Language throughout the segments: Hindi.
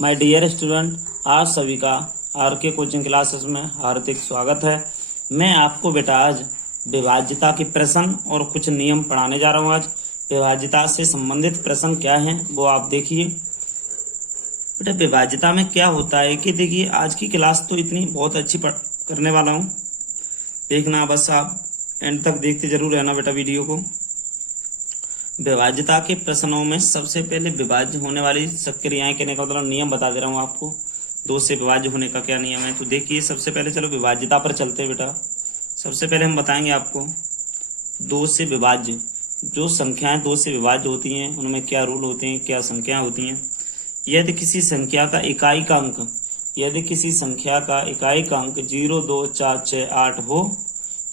माय डियर स्टूडेंट, आज सभी का आर के कोचिंग क्लासेस में हार्दिक स्वागत है। मैं आपको बेटा आज विभाज्यता के प्रश्न और कुछ नियम पढ़ाने जा रहा हूँ। आज विभाज्यता से संबंधित प्रश्न क्या हैं वो आप देखिए। बेटा विभाज्यता में क्या होता है कि देखिए, आज की क्लास तो इतनी बहुत अच्छी करने वाला हूँ, देखना बस आप एंड तक देखते जरूर रहना बेटा वीडियो को। विभाज्यता के प्रश्नों में सबसे पहले विभाज्य होने वाली सक्रियाएं कहने का मतलब नियम बता दे रहा हूँ आपको। दो से विभाज्य होने का क्या नियम है तो देखिए। सबसे पहले चलो विभाज्यता पर चलते हैं बेटा। सबसे पहले हम बताएंगे आपको दो से विभाज्य, जो संख्याएं दो से विभाज्य होती हैं उनमें क्या रूल होते हैं, क्या संख्याएं होती हैं। यदि किसी संख्या का इकाई का अंक 0, 2, 4, 6, 8 हो,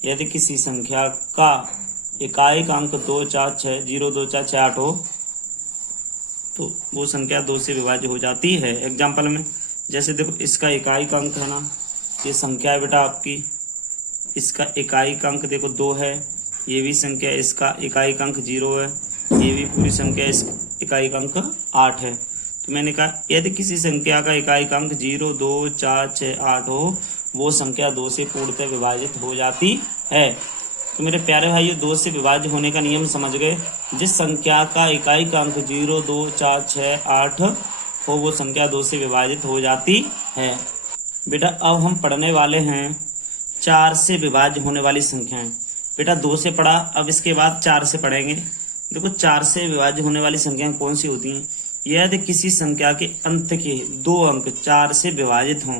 यदि किसी संख्या का इकाई का अंक 2, 4, 6, 0, 2, 4, 6, 8 हो तो वो संख्या दो से विभाज्य हो जाती है। एग्जाम्पल में जैसे देखो, इसका इकाई का अंक है ना, ये संख्या है बेटा आपकी, इसका इकाई का अंक देखो 2 है, ये भी संख्या, इसका इकाई का अंक 0 है, ये भी पूरी संख्या, इस इकाई का अंक 8 है। तो मैंने कहा यदि किसी संख्या का इकाई का अंक 0, 2, 4, 6, 8 हो, वो संख्या दो से पूर्णतः विभाजित हो जाती है। तो मेरे प्यारे भाइयों, दो से विभाज्य होने का नियम समझ गए। जिस संख्या का इकाई का अंक 0, 2, 4, 6, 8 हो, वो संख्या दो से विभाजित हो जाती है। बेटा अब हम पढ़ने वाले हैं 4 से विभाज्य होने वाली संख्याएं। बेटा 2 से पढ़ा, अब इसके बाद 4 से पढ़ेंगे। देखो 4 से विभाज्य होने वाली संख्याएं कौन सी होती हैं। यदि किसी संख्या के अंत के 2 अंक 4 से विभाजित हों,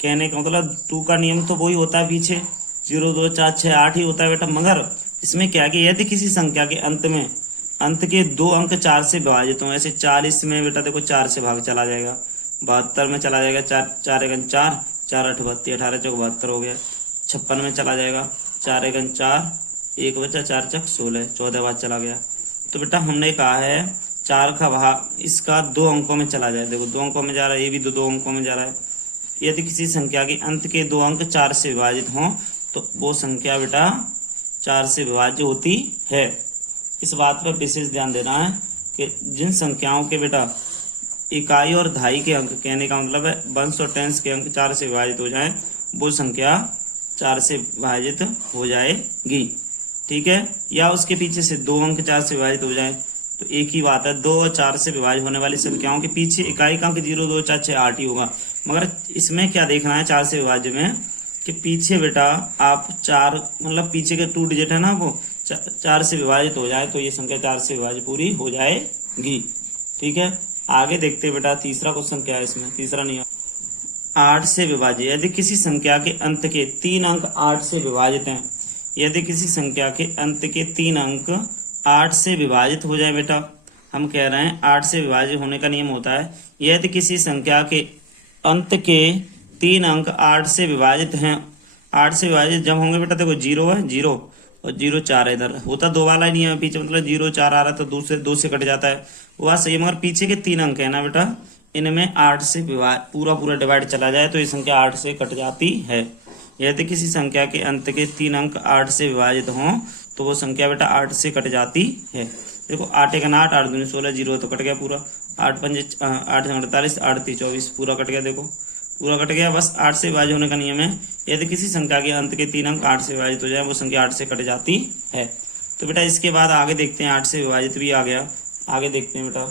कहने का मतलब 2 का नियम तो वही होता है पीछे, 0, 2, 4, 6, 8 ही होता है बेटा। मगर इसमें क्या है कि यदि किसी संख्या के अंत के 2 अंक 4 से विभाजित हों, ऐसे 40 में बेटा देखो 4 से भाग चला जाएगा, 72 में चला जाएगा, 4 एकन 4, 4 8 32, 18 चौक 72 हो गया। 56 में चला जाएगा, 4 एकन 4, 1 बचा, 4 चक 16, 14 बाद चला गया। तो बेटा हमने कहा है 4 का भाग इसका 2 अंकों में चला जाए। देखो 2 अंकों में जा रहा है, ये भी 2 अंकों में जा रहा है। यदि किसी संख्या के अंत के 2 अंक 4 से विभाजित हों तो वो संख्या बेटा 4 से विभाज्य होती है। इस बात पर विशेष ध्यान देना है कि जिन संख्याओं के बेटा इकाई और दहाई के अंक, कहने का मतलब है वंश और टेंस के अंक 4 से विभाजित हो जाए, वो संख्या 4 से विभाजित हो जाएगी। ठीक है, या उसके पीछे से 2 अंक 4 से विभाजित हो जाए तो एक ही बात है। 2 और 4 से विभाजित होने वाली संख्याओं के पीछे इकाई का अंक 0, 2, 4, 6, 8 ही होगा। मगर इसमें क्या देखना है 4 से विभाज्य में कि पीछे बेटा आप 4 मतलब पीछे के 2 डिजिट है ना, वो 4 से विभाजित हो जाए तो ये संख्या 4 से विभाजित पूरी हो जाएगी। ठीक है, आगे देखते हैं बेटा तीसरा क्वेश्चन क्या है इसमें। तीसरा नियम 8 से विभाज्य। यदि किसी संख्या के अंत के 3 अंक 8 से विभाजित हैं, यदि किसी संख्या के अंत के 3 अंक 8 से विभाजित हो जाए, बेटा हम कह रहे हैं 8 से विभाजित होने का नियम होता है यदि किसी संख्या के अंत के 3 अंक 8 से विभाजित हैं। 8 से विभाजित जब होंगे बेटा देखो 0 है, 0 और 0 4 है, इधर होता 2 वाला ही नहीं है पीछे, मतलब 0 4 आ रहा तो 2 से कट जाता है, वो बात सही है। मगर पीछे के 3 अंक है ना बेटा, इनमें 8 से पूरा डिवाइड चला जाए तो ये संख्या 8 से कट जाती है। यदि किसी संख्या के अंत के 3 अंक 8 से विभाजित हों तो वो संख्या बेटा 8 से कट जाती है। देखो 8 एकन 8, 8 दूनी 16, 0 तो कट गया पूरा, 8 पंजे 8 48, 8 3 24, पूरा कट गया। देखो पूरा कट गया। बस 8 से विभाजित होने का नियम है, यदि किसी संख्या के अंत के 3 अंक 8 से विभाजित हो जाए वो संख्या 8 से कट जाती है। तो बेटा इसके बाद आगे देखते हैं, 8 से विभाजित भी आ गया। आगे देखते हैं बेटा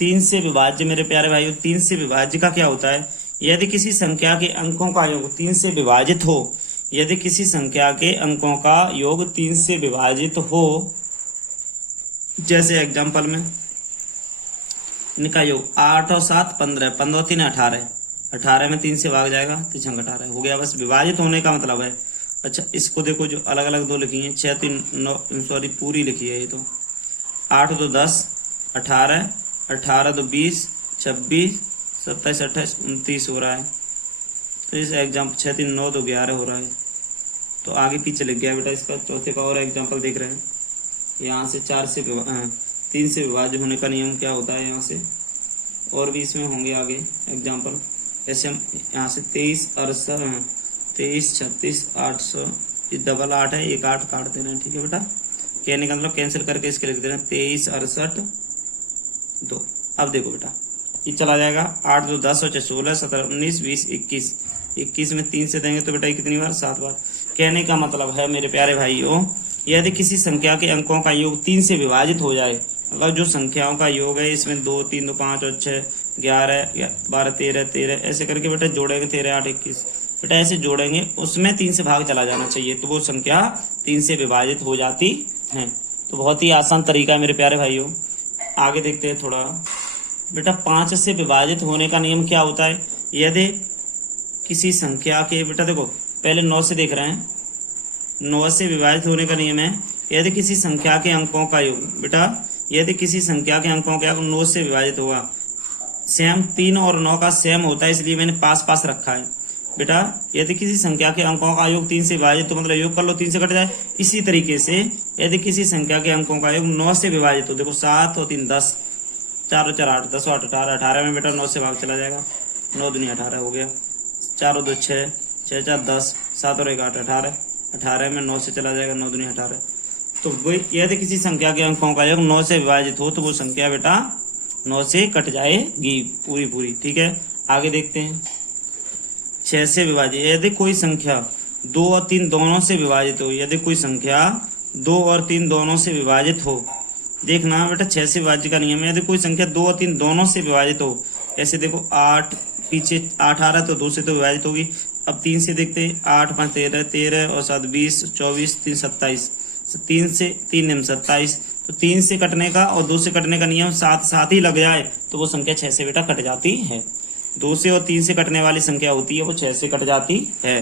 3 से विभाज्य। मेरे प्यारे भाइयों 3 से विभाज्य का क्या होता है। यदि किसी संख्या के अंकों का योग 3 से विभाजित हो, यदि किसी संख्या के अंकों का योग 3 से विभाजित हो, जैसे एग्जाम्पल में इनका योग 8 और 7 15, 15 और 3 18, 18 में 3 से भाग जाएगा तो 6 18 हो गया। बस विभाजित होने का मतलब है। अच्छा इसको देखो, जो अलग अलग 2 लिखी है, 6 3 9 सॉरी पूरी लिखी है ये तो, 8 2 10, 18, 18 2 20, 26, 27 28 29 हो रहा है। तो इस एग्जाम्पल 6 3 9 2 11 हो रहा है। तो आगे पीछे लिख गया बेटा। इसका चौथे का और एग्जाम्पल देख रहे हैं, यहाँ से 3 से विभाज्य होने का नियम क्या होता है। यहाँ से और भी इसमें होंगे आगे एग्जाम्पल। जैसे हम यहाँ से 23 68 23 36 800, ये डबल 8 है, एक 8 काट देना है। ठीक है बेटा, कहने का मतलब कैंसिल करके इसके लिख देना 23 68 2। अब देखो बेटा ये चला जाएगा 8 2 10 और 16 17 19 20 21, 21 में 3 से देंगे तो बेटा ये कितनी बार 7 बार। कहने का मतलब है मेरे प्यारे भाइयों, यदि किसी संख्या के अंकों का योग 3 से विभाजित हो जाए, अगर जो संख्याओं का योग है इसमें 2 3 2 5 और 6 11 12 13 13 ऐसे करके बेटा जोड़ेंगे 13 8 21 बेटा ऐसे जोड़ेंगे, उसमें 3 से भाग चला जाना चाहिए तो वो संख्या 3 से विभाजित हो जाती है। तो बहुत ही आसान तरीका है मेरे प्यारे भाइयों। आगे देखते हैं थोड़ा। बेटा 5 से विभाजित होने का नियम क्या होता है? यदि किसी संख्या के, बेटा देखो पहले 9 से देख रहे हैं, 9 से विभाजित होने का नियम है यदि किसी संख्या के अंकों का योग, बेटा यदि किसी संख्या के अंकों का योग 9 से विभाजित होगा, सेम 3 और 9 का सेम होता है इसलिए मैंने पास पास रखा है। बेटा यदि किसी संख्या के अंकों का योग 3 से विभाजित, तो मतलब योग कर लो 3 से कट जाए। इसी तरीके से यदि किसी संख्या के अंकों का योग 9 से विभाजित हो, देखो 7 और 3 10, 4 और 4 8, 10 और 8 18, 18 में बेटा 9 से भाग चला जाएगा, 9 दूनी 18 हो गया, 4 और 2 6, 6 4 10, 7 और 1 8 18, 18 में 9 से चला जाएगा, 9 दूनी 18। तो वही यदि किसी संख्या के अंकों का योग 9 से विभाजित हो तो वो संख्या बेटा 9 से कट जाएगी पूरी पूरी। ठीक है, आगे देखते हैं। 6 से विभाजित, यदि कोई संख्या 2 और 3 दोनों से विभाजित हो, यदि कोई संख्या 2 और 3 दोनों से विभाजित हो, देखना बेटा 6 से विभाज्य का नियम है, यदि कोई संख्या 2 और 3 दोनों से विभाजित हो, ऐसे देखो 8 पीछे 8 आ रहा तो 2 से तो विभाजित होगी। अब 3 से देखते हैं, 8 5 13, 13 और 7 20, 24 3 27, 3 से 3 नियम 27, तो 3 से कटने का और 2 से कटने का नियम साथ साथ ही लग जाए तो वो संख्या 6 से बेटा कट जाती है। 2 से और 3 से कटने वाली संख्या होती है वो 6 से कट जाती है।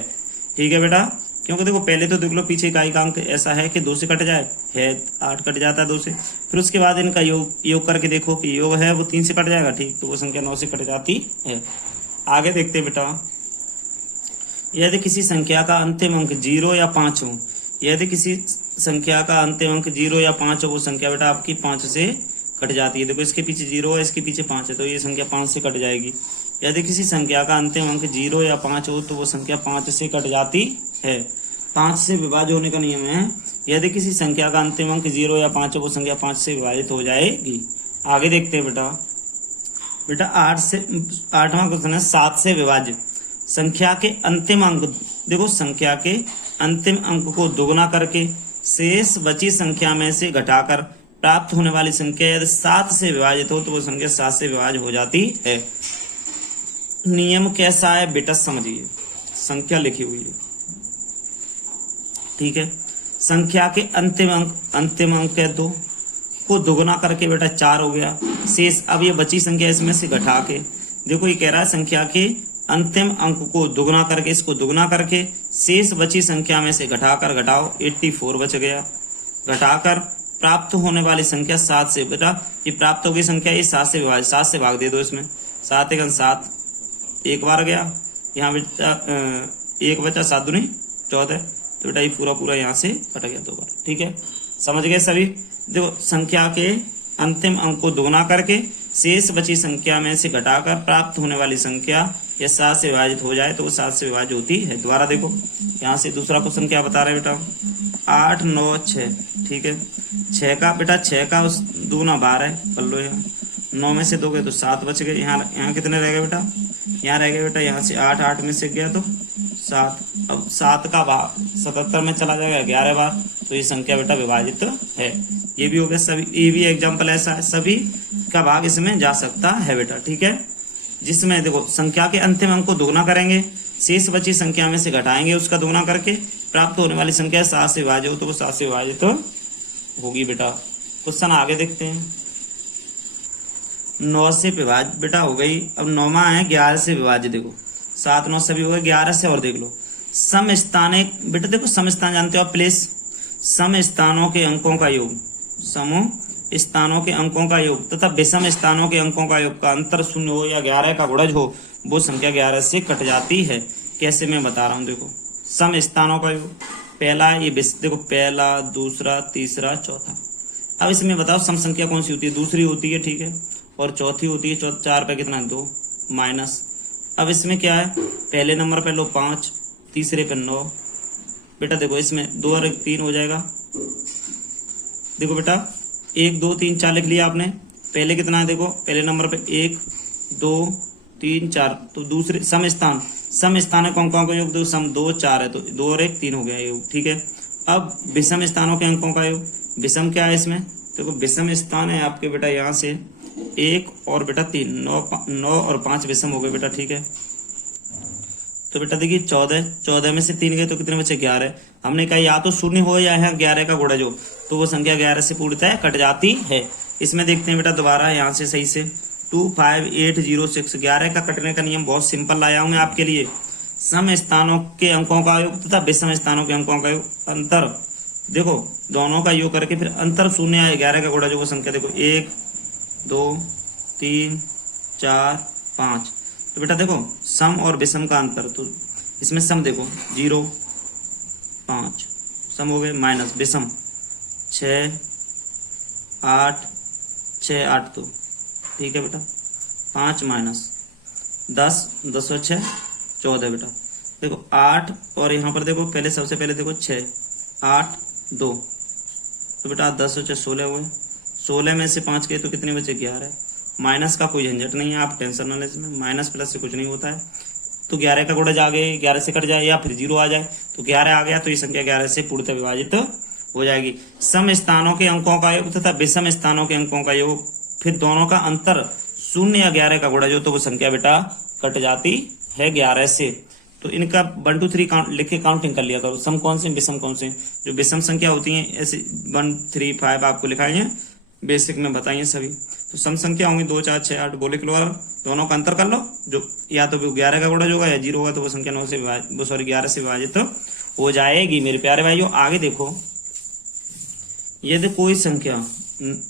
ठीक है बेटा, क्योंकि देखो पहले तो देख लो पीछे इकाई का अंक ऐसा है कि 2 से कट जाए है, 8 कट जाता है 2 से, फिर उसके बाद इनका योग करके देखो कि योग है वो 3 से कट जाएगा, ठीक, तो वो संख्या 9 से कट जाती है। आगे देखते बेटा, यदि किसी संख्या का अंतिम अंक 0 या 5 हो, यदि किसी संख्या का अंतिम अंक 0 या 5 हो, वो संख्या बेटा आपकी 5 से कट जाती है। देखो इसके पीछे 0 है, इसके पीछे 5 है, तो ये संख्या 5 से कट जाएगी। यदि किसी संख्या का अंतिम अंक 0 या 5 हो तो वो संख्या 5 से कट जाती है। 5 से विभाज्य होने का नियम है, यदि किसी संख्या का अंतिम अंक 0 या 5 हो वो संख्या 5 से विभाजित हो जाएगी। आगे देखते हैं बेटा 8वां क्वेश्चन है 7 से विभाज्य। संख्या के अंतिम अंक, देखो संख्या के अंतिम अंक को दोगुना करके शेष बची संख्या में से घटाकर प्राप्त होने वाली संख्या यदि 7 से विभाजित हो तो वो संख्या 7 से विभाज्य हो जाती है। नियम कैसा है बेटा समझिए, संख्या लिखी हुई है, ठीक है। संख्या के अंतिम अंक है 2 को दोगुना करके बेटा 4 हो गया, शेष अब ये बची संख्या इसमें से घटा के, देखो ये कह रहा है संख्या के अंतिम अंक को दोगुना करके, इसको दोगुना करके शेष बची संख्या में से घटाकर घटाओ 84 बच गया, घटाकर प्राप्त होने वाली संख्या 7 से, बेटा ये प्राप्त हो गई संख्या ये 7 से विभाजित, 7 से भाग दे दो इसमें, 7 एकम 7 एक बार गया, यहाँ बेटा 1 बचा, 7 दूनी 14, तो बेटा ये पूरा यहाँ से कट गया 2 बार। ठीक है, समझ गए सभी। देखो संख्या के अंतिम अंक को दोगुना करके शेष बची संख्या में से घटाकर प्राप्त होने वाली संख्या या 7 से विभाजित हो जाए तो वो 7 से विभाजित होती है। दोबारा देखो यहाँ से दूसरा क्वेश्चन क्या बता रहे हैं बेटा, 8 9 6, ठीक है, 6 का बेटा 6 का उस दूना 12 कर लो, यहाँ 9 में से 2 गए तो 7 बच गए, यहाँ कितने रह गए बेटा, यहाँ रह गए बेटा, यहाँ से 8 8 में से गया तो 7, अब 7 का भाग 77 में चला जाएगा 11 बार, तो ये संख्या बेटा विभाजित है। ये भी हो गया सभी, ये भी एग्जाम्पल ऐसा है, सभी का भाग इसमें जा सकता है बेटा। ठीक है, जिसमें देखो संख्या के अंतिम अंक को दोगुना करेंगे, शेष बची संख्या में से घटाएंगे, उसका दोगुना करके प्राप्त होने वाली संख्या 7 से विभाजित हो तो वो 7 से विभाजित होगी बेटा। क्वेश्चन आगे देखते हैं। 9 से विभाजित बेटा हो गई, अब 9वां है 11 से विभाजित। देखो 7 9 सभी हो गए, 11 से और देख लो सम स्थाने, बेटा देखो सम स्थान जानते हो आप, प्लेस, सम स्थानों के अंकों का योग, सम स्थानों के अंकों का योग तथा विषम स्थानों के अंकों का योग का अंतर 0 हो या 11 का गुणज हो, वो संख्या 11 से कट जाती है। कैसे मैं बता रहा हूँ, देखो सम स्थानों का योग, पहला ये देखो पहला दूसरा तीसरा चौथा, अब इसमें बताओ सम संख्या कौन सी होती है, दूसरी होती है, ठीक है, और चौथी होती है, 4 पे कितना 2 माइनस, अब इसमें क्या है, पहले नंबर पे लो 5, तीसरे पे 9, बेटा देखो इसमें 2 और 1 3 हो जाएगा। देखो बेटा 1 2 3 4 लिख लिया आपने, पहले कितना है देखो, पहले नंबर पे 1 2 3 4, तो दूसरे सम स्थानों के अंकों का योग देखो, सम 2 4 है तो 2 और 1 3 हो गया योग, ठीक है। अब विषम स्थानों के अंकों का योग, विषम क्या है इसमें, देखो विषम स्थान है आपके बेटा यहाँ से 1 और बेटा 3, 9 और 5 विषम हो गए बेटा, ठीक है। तो बेटा देखिए 14 में से 3 गए तो कितने बचे 11। हमने कहा या तो शून्य हो या यहाँ 11 का गुणा जो, तो वो संख्या 11 से पूर्णतः कट जाती है। इसमें देखते हैं बेटा दोबारा यहाँ से सही से 2 5 8 0 6, 11 का कटने का नियम बहुत सिंपल लाया हूं मैं आपके लिए। सम स्थानों के अंकों का योग तथा विषम स्थानों के अंकों का योग, अंतर देखो दोनों का योग करके फिर अंतर शून्य है 11 का गुणा जो, वो संख्या देखो 1 2 3 4 5। तो बेटा देखो सम और विषम का अंतर, तो इसमें सम देखो 0 5 सम हो गए, माइनस विषम 6 8 6 8, तो ठीक है बेटा 5 माइनस 10 10 और 6 14 बेटा। देखो 8 और यहाँ पर देखो पहले सबसे पहले देखो 6 8 2, तो बेटा 10 और 6 16 हुए, 16 में से 5 गए तो कितने बचे 11। माइनस का कोई झंझट नहीं है, आप टेंशन ना लें, इसमें माइनस प्लस से कुछ नहीं होता है। तो 11 का गुणा जागे 11 से कट जाए या फिर 0 आ जाए, तो 11 आ गया तो ये संख्या 11 से पूर्णतः विभाजित हो जाएगी। सम स्थानों के अंकों का योग तथा विषम स्थानों के अंकों का योग, फिर दोनों का अंतर शून्य या 11 का गुणा जो, तो वो संख्या बेटा कट जाती है 11 से। तो इनका 1 2 3 काउंट लिख के काउंटिंग कर लिया करो, सम कौन से विषम कौन से। जो विषम संख्या होती है ऐसे 1 3 5 आपको लिखाएंगे, बेसिक में बताइए सभी। तो सम संख्या होंगी 2 4 6 8, बोले किलो वाला, दोनों का अंतर कर लो, जो या तो 11 का गुणा जो होगा या 0 होगा, तो वो संख्या 9 से विभाजित 11 से विभाजित हो जाएगी मेरे प्यारे भाइयों। आगे देखो, यदि कोई संख्या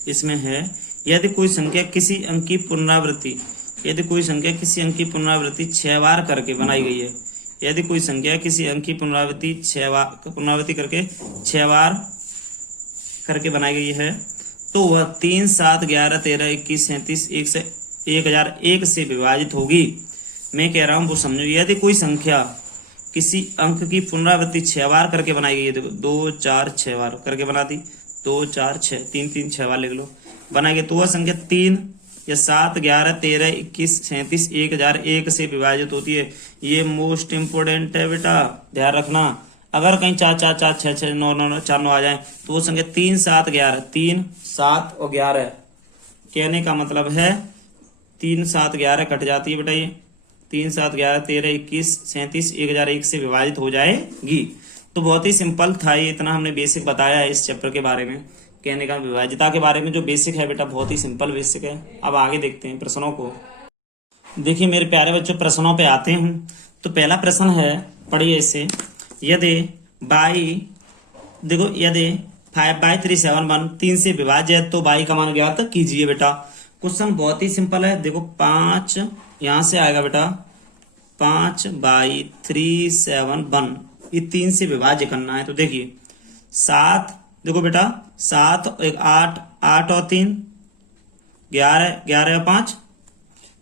इसमें है, यदि कोई संख्या किसी अंक की पुनरावृत्ति, यदि कोई संख्या किसी अंक की पुनरावृत्ति 6 बार करके बनाई गई है, यदि कोई संख्या किसी अंक की पुनरावृत्ति 6 बार करके 6 बार करके बनाई गई है, तो वह 3 7 11 13 21 37 1001 से विभाजित होगी। मैं कह रहा हूं वो समझो, यदि कोई संख्या किसी अंक की पुनरावृत्ति 6 बार करके बनाई गई है, देखो 2 4 6 बार करके बना दी, 2 4 6 3 3 6 बार लिख लो, बनाएंगे तो वह संख्या 3 या 7 11 13 21 37 1001 से विभाजित होती है। ये मोस्ट इंपोर्टेंट है बेटा, ध्यान रखना। अगर कहीं 4 4 4 6 6 9 9 4 9 आ जाए तो वो संख्या 3 7 11 3 7 और 11, कहने का मतलब है 3 7 11 कट जाती है बेटा, ये 3 7 11 13 21 37 1001 से विभाजित हो जाएगी। तो बहुत ही सिंपल था ये, इतना हमने बेसिक बताया है इस चैप्टर के बारे में। कहने का विभाज्यता के बारे में जो बेसिक है बेटा बहुत ही सिंपल बेसिक है। अब आगे देखते हैं प्रश्नों को। देखिए मेरे प्यारे बच्चों, प्रश्नों पे आते हैं। तो पहला प्रश्न है, पढ़िए इसे। यदि बाई, देखो यदि 5/371 3 से विभाज्य है तो बाई का मान ज्ञात कीजिए बेटा। क्वेश्चन बहुत ही सिंपल है। देखो 5 यहां से आएगा बेटा, 5/371 ये 3 से विभाज्य करना है। तो देखिए 7, देखो बेटा 7 और 1 8 8 और 3 11 11 और 5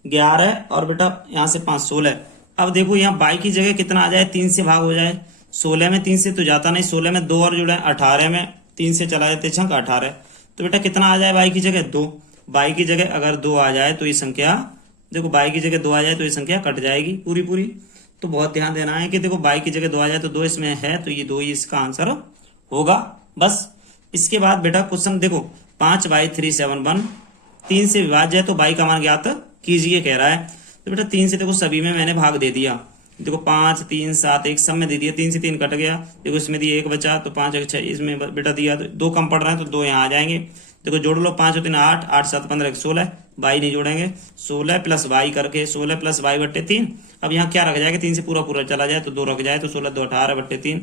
11 और बेटा यहाँ से 5 16। अब देखो यहाँ बाई की जगह कितना आ जाए, 3 से भाग हो जाए। 16 में 3 से तो जाता नहीं, 16 में 2 और जुड़े, 18 में 3 से चला जाते छंक 18। तो बेटा कितना आ जाए बाई की जगह 2। बाई की जगह अगर 2 आ जाए तो ये संख्या, देखो बाई की जगह 2 आ जाए तो ये संख्या कट जाएगी पूरी पूरी। तो बहुत ध्यान देना है कि देखो बाई की जगह 2 आ जाए तो 2 इसमें है, तो ये 2 ही इसका आंसर होगा बस। इसके बाद बेटा क्वेश्चन देखो 5/371 3 से विभाज्य है तो बाई का मान ज्ञात कीजिए कह रहा है। तो बेटा 3 से देखो सभी में मैंने भाग दे दिया, देखो 5 3 7 1 सब में दे दिया, 3 से 3 कट गया, देखो इसमें दिया 1 बचा, तो 5 1 6 इसमें बेटा दिया, तो 2 कम पड़ रहा है तो 2 यहाँ आ जाएंगे। देखो जोड़ लो, 5 और 3 8 8 7 15 16, बाई नहीं जोड़ेंगे, 16 प्लस बाई करके 16 प्लस बाई बट्टे 3। अब यहाँ क्या रख जाएगा, 3 से पूरा पूरा चला जाए तो 2 रख जाए, तो 16 2 18 बट्टे 3,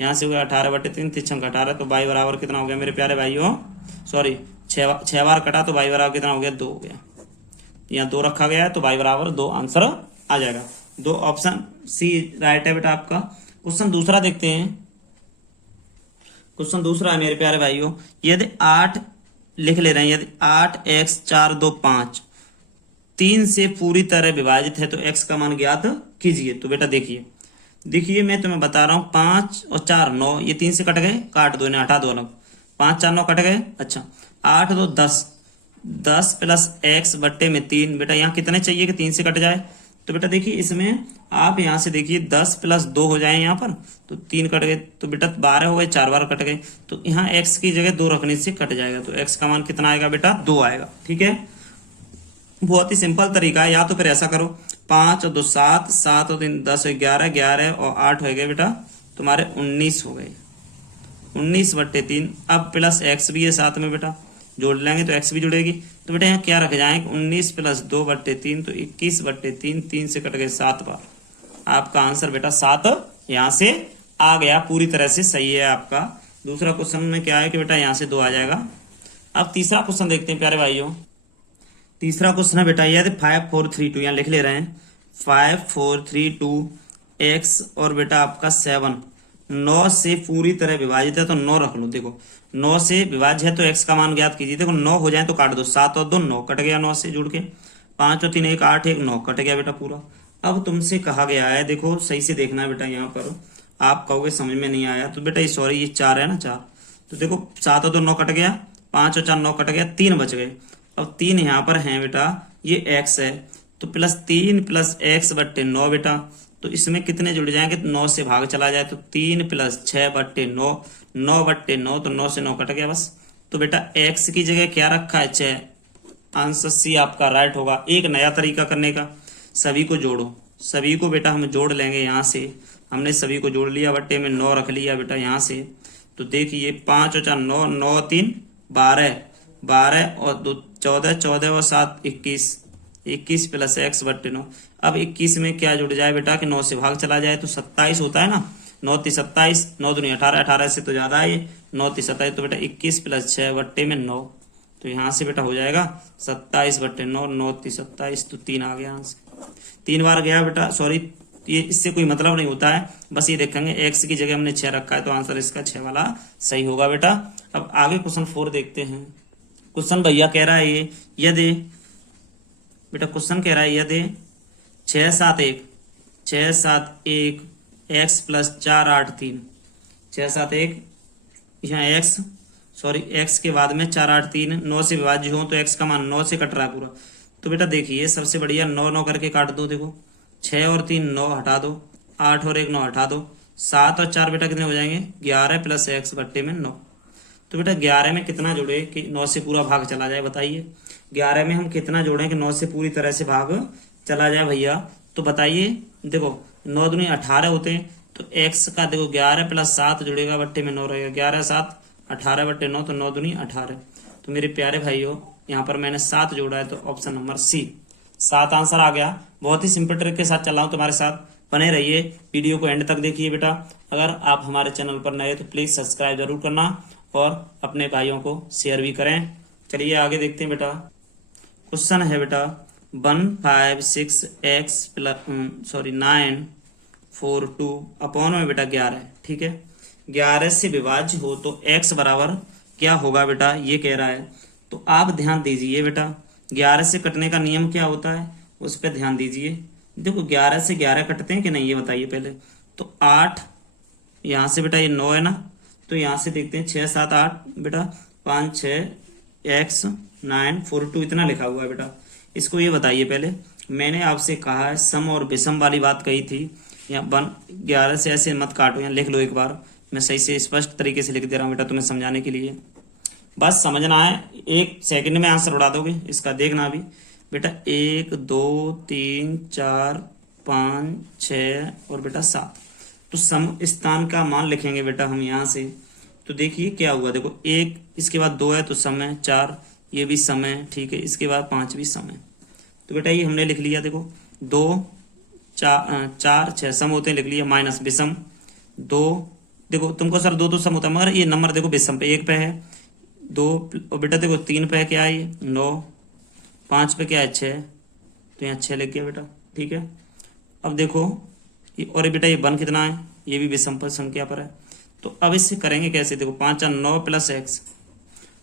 यहाँ से हो गया 18 बट्टे 3 3 18। तो बाई बराबर कितना हो गया मेरे प्यारे भाइयों, सॉरी 6 बार कटा तो बाई बराबर कितना हो गया 2 हो गया। यहाँ 2 रखा गया है तो बाई बराबर 2 आंसर आ जाएगा। 2 ऑप्शन सी राइट है बेटा आपका। क्वेश्चन दूसरा देखते हैं। क्वेश्चन दूसरा है मेरे प्यारे भाइयों, यदि 8 लिख ले रहे हैं, यदि 8x 4 2 5 3 से पूरी तरह विभाजित है तो x का मान ज्ञात कीजिए। तो बेटा देखिए मैं तुम्हें बता रहा हूं, 5 और 4 9, ये 3 से कट गए, काट दो इन्हें, हटा दो अलग, 5 4 9 कट गए। अच्छा 8 2 10, 10 प्लस एक्स बट्टे में 3। बेटा यहाँ कितने चाहिए कि 3 से कट जाए? तो बेटा देखिए इसमें आप यहाँ से देखिए 10 प्लस 2 हो जाए यहाँ पर, तो 3 कट गए, तो बेटा 12 हो गए, 4 बार कट गए, तो यहाँ x की जगह 2 रखने से कट जाएगा, तो x का मान कितना आएगा बेटा? 2 आएगा। ठीक है, बहुत ही सिंपल तरीका है। या तो फिर ऐसा करो 5 और 2 7, 7 और 3 10 और 11, 11 और 8 हो गए बेटा तुम्हारे 19 हो गए, 19/3। अब प्लस एक्स भी है साथ में बेटा, जोड़ लेंगे तो एक्स भी जुड़ेगी, तो बेटा यहाँ क्या रख जाएंगे? 19 प्लस 2/3 तो 21/3, 3 से कट गए 7 बार। आपका आंसर बेटा 7 यहाँ से आ गया, पूरी तरह से सही है आपका। दूसरा क्वेश्चन में क्या है कि बेटा यहाँ से 2 आ जाएगा। अब तीसरा क्वेश्चन देखते हैं प्यारे भाइयों। तीसरा क्वेश्चन है बेटा यदि 5 4 3 2, यहाँ लिख ले रहे हैं 5 4 3 2 एक्स और बेटा आपका 7 9 से पूरी तरह विभाजित है, तो 9 रख लो। देखो 9 से विभाज्य है तो x का मान ज्ञात कीजिए। देखो 9 हो जाए तो काट दो, 7 और 2 9 कट गया 9 से जुड़ के, 5 और 3 1 8 1 9 कट गया बेटा पूरा। अब तुमसे कहा गया है, देखो सही से देखना है बेटा, यहाँ पर आप कहोगे समझ में नहीं आया, तो बेटा ये सॉरी ये 4 है ना 4, तो देखो 7 और 2 9 कट गया, 5 और 4 9 कट गया, 3 बच गए। अब 3 यहाँ पर है बेटा, ये x है, तो प्लस 3 प्लस एक्स बट्टे 9 बेटा, तो इसमें कितने जुड़ जाएंगे? 9 से भाग चला जाए तो 3 प्लस 6/9, 9/9, तो 9 से 9 कट गया बस। तो बेटा x की जगह क्या रखा है? 6। आंसर सी आपका राइट होगा। एक नया तरीका करने का, सभी को जोड़ो, सभी को बेटा हम जोड़ लेंगे। यहाँ से हमने सभी को जोड़ लिया, बट्टे में 9 रख लिया बेटा यहाँ से, तो देखिए 5 और 4 9, 9 और 3 12, 12 और 2 14, 14 और 7 21, 21 प्लस एक्स बट्टे 9। अब 21 में क्या जुड़ जाए बेटा कि 9 से भाग चला जाए तो 27 होता है ना, 9 3 27, 9 दूनी 18, 18 से तो ज्यादा है, 9 3 27, तो बेटा 21 प्लस 6 बट्टे में 9, तो यहाँ से बेटा हो जाएगा 27/9, 9 3 27, तो 3 आ गया आंसर। 3 बार गया बेटा, सॉरी ये इससे कोई मतलब नहीं होता है, बस ये देखेंगे एक्स की जगह हमने 6 रखा है, तो आंसर इसका 6 वाला सही होगा बेटा। अब आगे क्वेश्चन 4 देखते हैं। क्वेश्चन भैया कह रहा है ये यदि बेटा क्वेश्चन कह रहा है यदि 6 7 1 एक्स प्लस 4 8 3, 6 7 1 यहाँ एक्स सॉरी एक्स के बाद में 4 8 3 9 से विभाज्य हो तो एक्स का मान 9 से कट रहा है पूरा। तो बेटा देखिए सबसे बढ़िया 9 9 करके काट दो। देखो 6 और 3 9 हटा दो, 8 और 1 9 हटा दो, 7 और 4 बेटा कितने हो जाएंगे? 11 प्लस एक्स बट्टे में 9। तो बेटा 11 में कितना जोड़े कि 9 से पूरा भाग चला जाए? बताइए 11 में हम कितना जोड़ें कि 9 से पूरी तरह से भाग चला जाए भैया? तो बताइए, देखो 9 दूनी 18 होते हैं, तो x का देखो 11 प्लस 7 जुड़ेगा, बट्टे में 9 रहेगा, 11 7 18/9, तो 9 दूनी 18। तो मेरे प्यारे भाइयों यहाँ पर मैंने 7 जोड़ा है, तो ऑप्शन नंबर सी 7 आंसर आ गया। बहुत ही सिंपल ट्रिक के साथ चल रहा हूँ तुम्हारे साथ, बने रहिए, वीडियो को एंड तक देखिए बेटा। अगर आप हमारे चैनल पर नए तो प्लीज सब्सक्राइब जरूर करना और अपने भाइयों को शेयर भी करें। चलिए आगे देखते हैं बेटा। क्वेश्चन है बेटा 1 5 6 एक्स प्लस 9 4 2 अपॉन में बेटा 11, ठीक है। 11 से विभाज्य हो तो x बराबर क्या होगा बेटा, ये कह रहा है। तो आप ध्यान दीजिए बेटा, 11 से कटने का नियम क्या होता है उस पर ध्यान दीजिए। देखो 11 से 11 कटते हैं कि नहीं ये बताइए पहले। तो 8 यहाँ से बेटा ये 9 है ना, तो यहाँ से देखते हैं 6 7 8 बेटा 5 6 x 9 4 2 इतना लिखा हुआ है बेटा। इसको ये बताइए पहले, मैंने आपसे कहा है सम और विषम वाली बात कही थी। यहाँ 11 से ऐसे मत काटो, यहाँ लिख लो एक बार, मैं सही से स्पष्ट तरीके से लिख दे रहा हूँ बेटा तुम्हें समझाने के लिए, बस समझना है। 1 सेकंड में आंसर उड़ा दोगे इसका, देखना भी बेटा। 1 2 3 4 5 6 और बेटा 7, तो सम स्थान का मान लिखेंगे बेटा हम यहाँ से। तो देखिए क्या हुआ, देखो 1 इसके बाद 2 है तो सम है, 4 ये भी सम है, ठीक है, इसके बाद 5 भी सम है। तो बेटा ये हमने लिख लिया, देखो 2 4 6 सम होते हैं, लिख लिया, माइनस विषम 2, देखो तुमको सर 2 तो सम होता है, मगर ये नंबर देखो विषम पे 1 पे है 2, और बेटा देखो 3 पे क्या है ये 9, 5 पे क्या है 6, तो यहाँ 6 लिख गया बेटा, ठीक है। अब देखो और ये बेटा ये 1 कितना है, ये भी विषम पर संख्या पर है। तो अब इससे करेंगे कैसे, देखो 5 और 9 प्लस एक्स,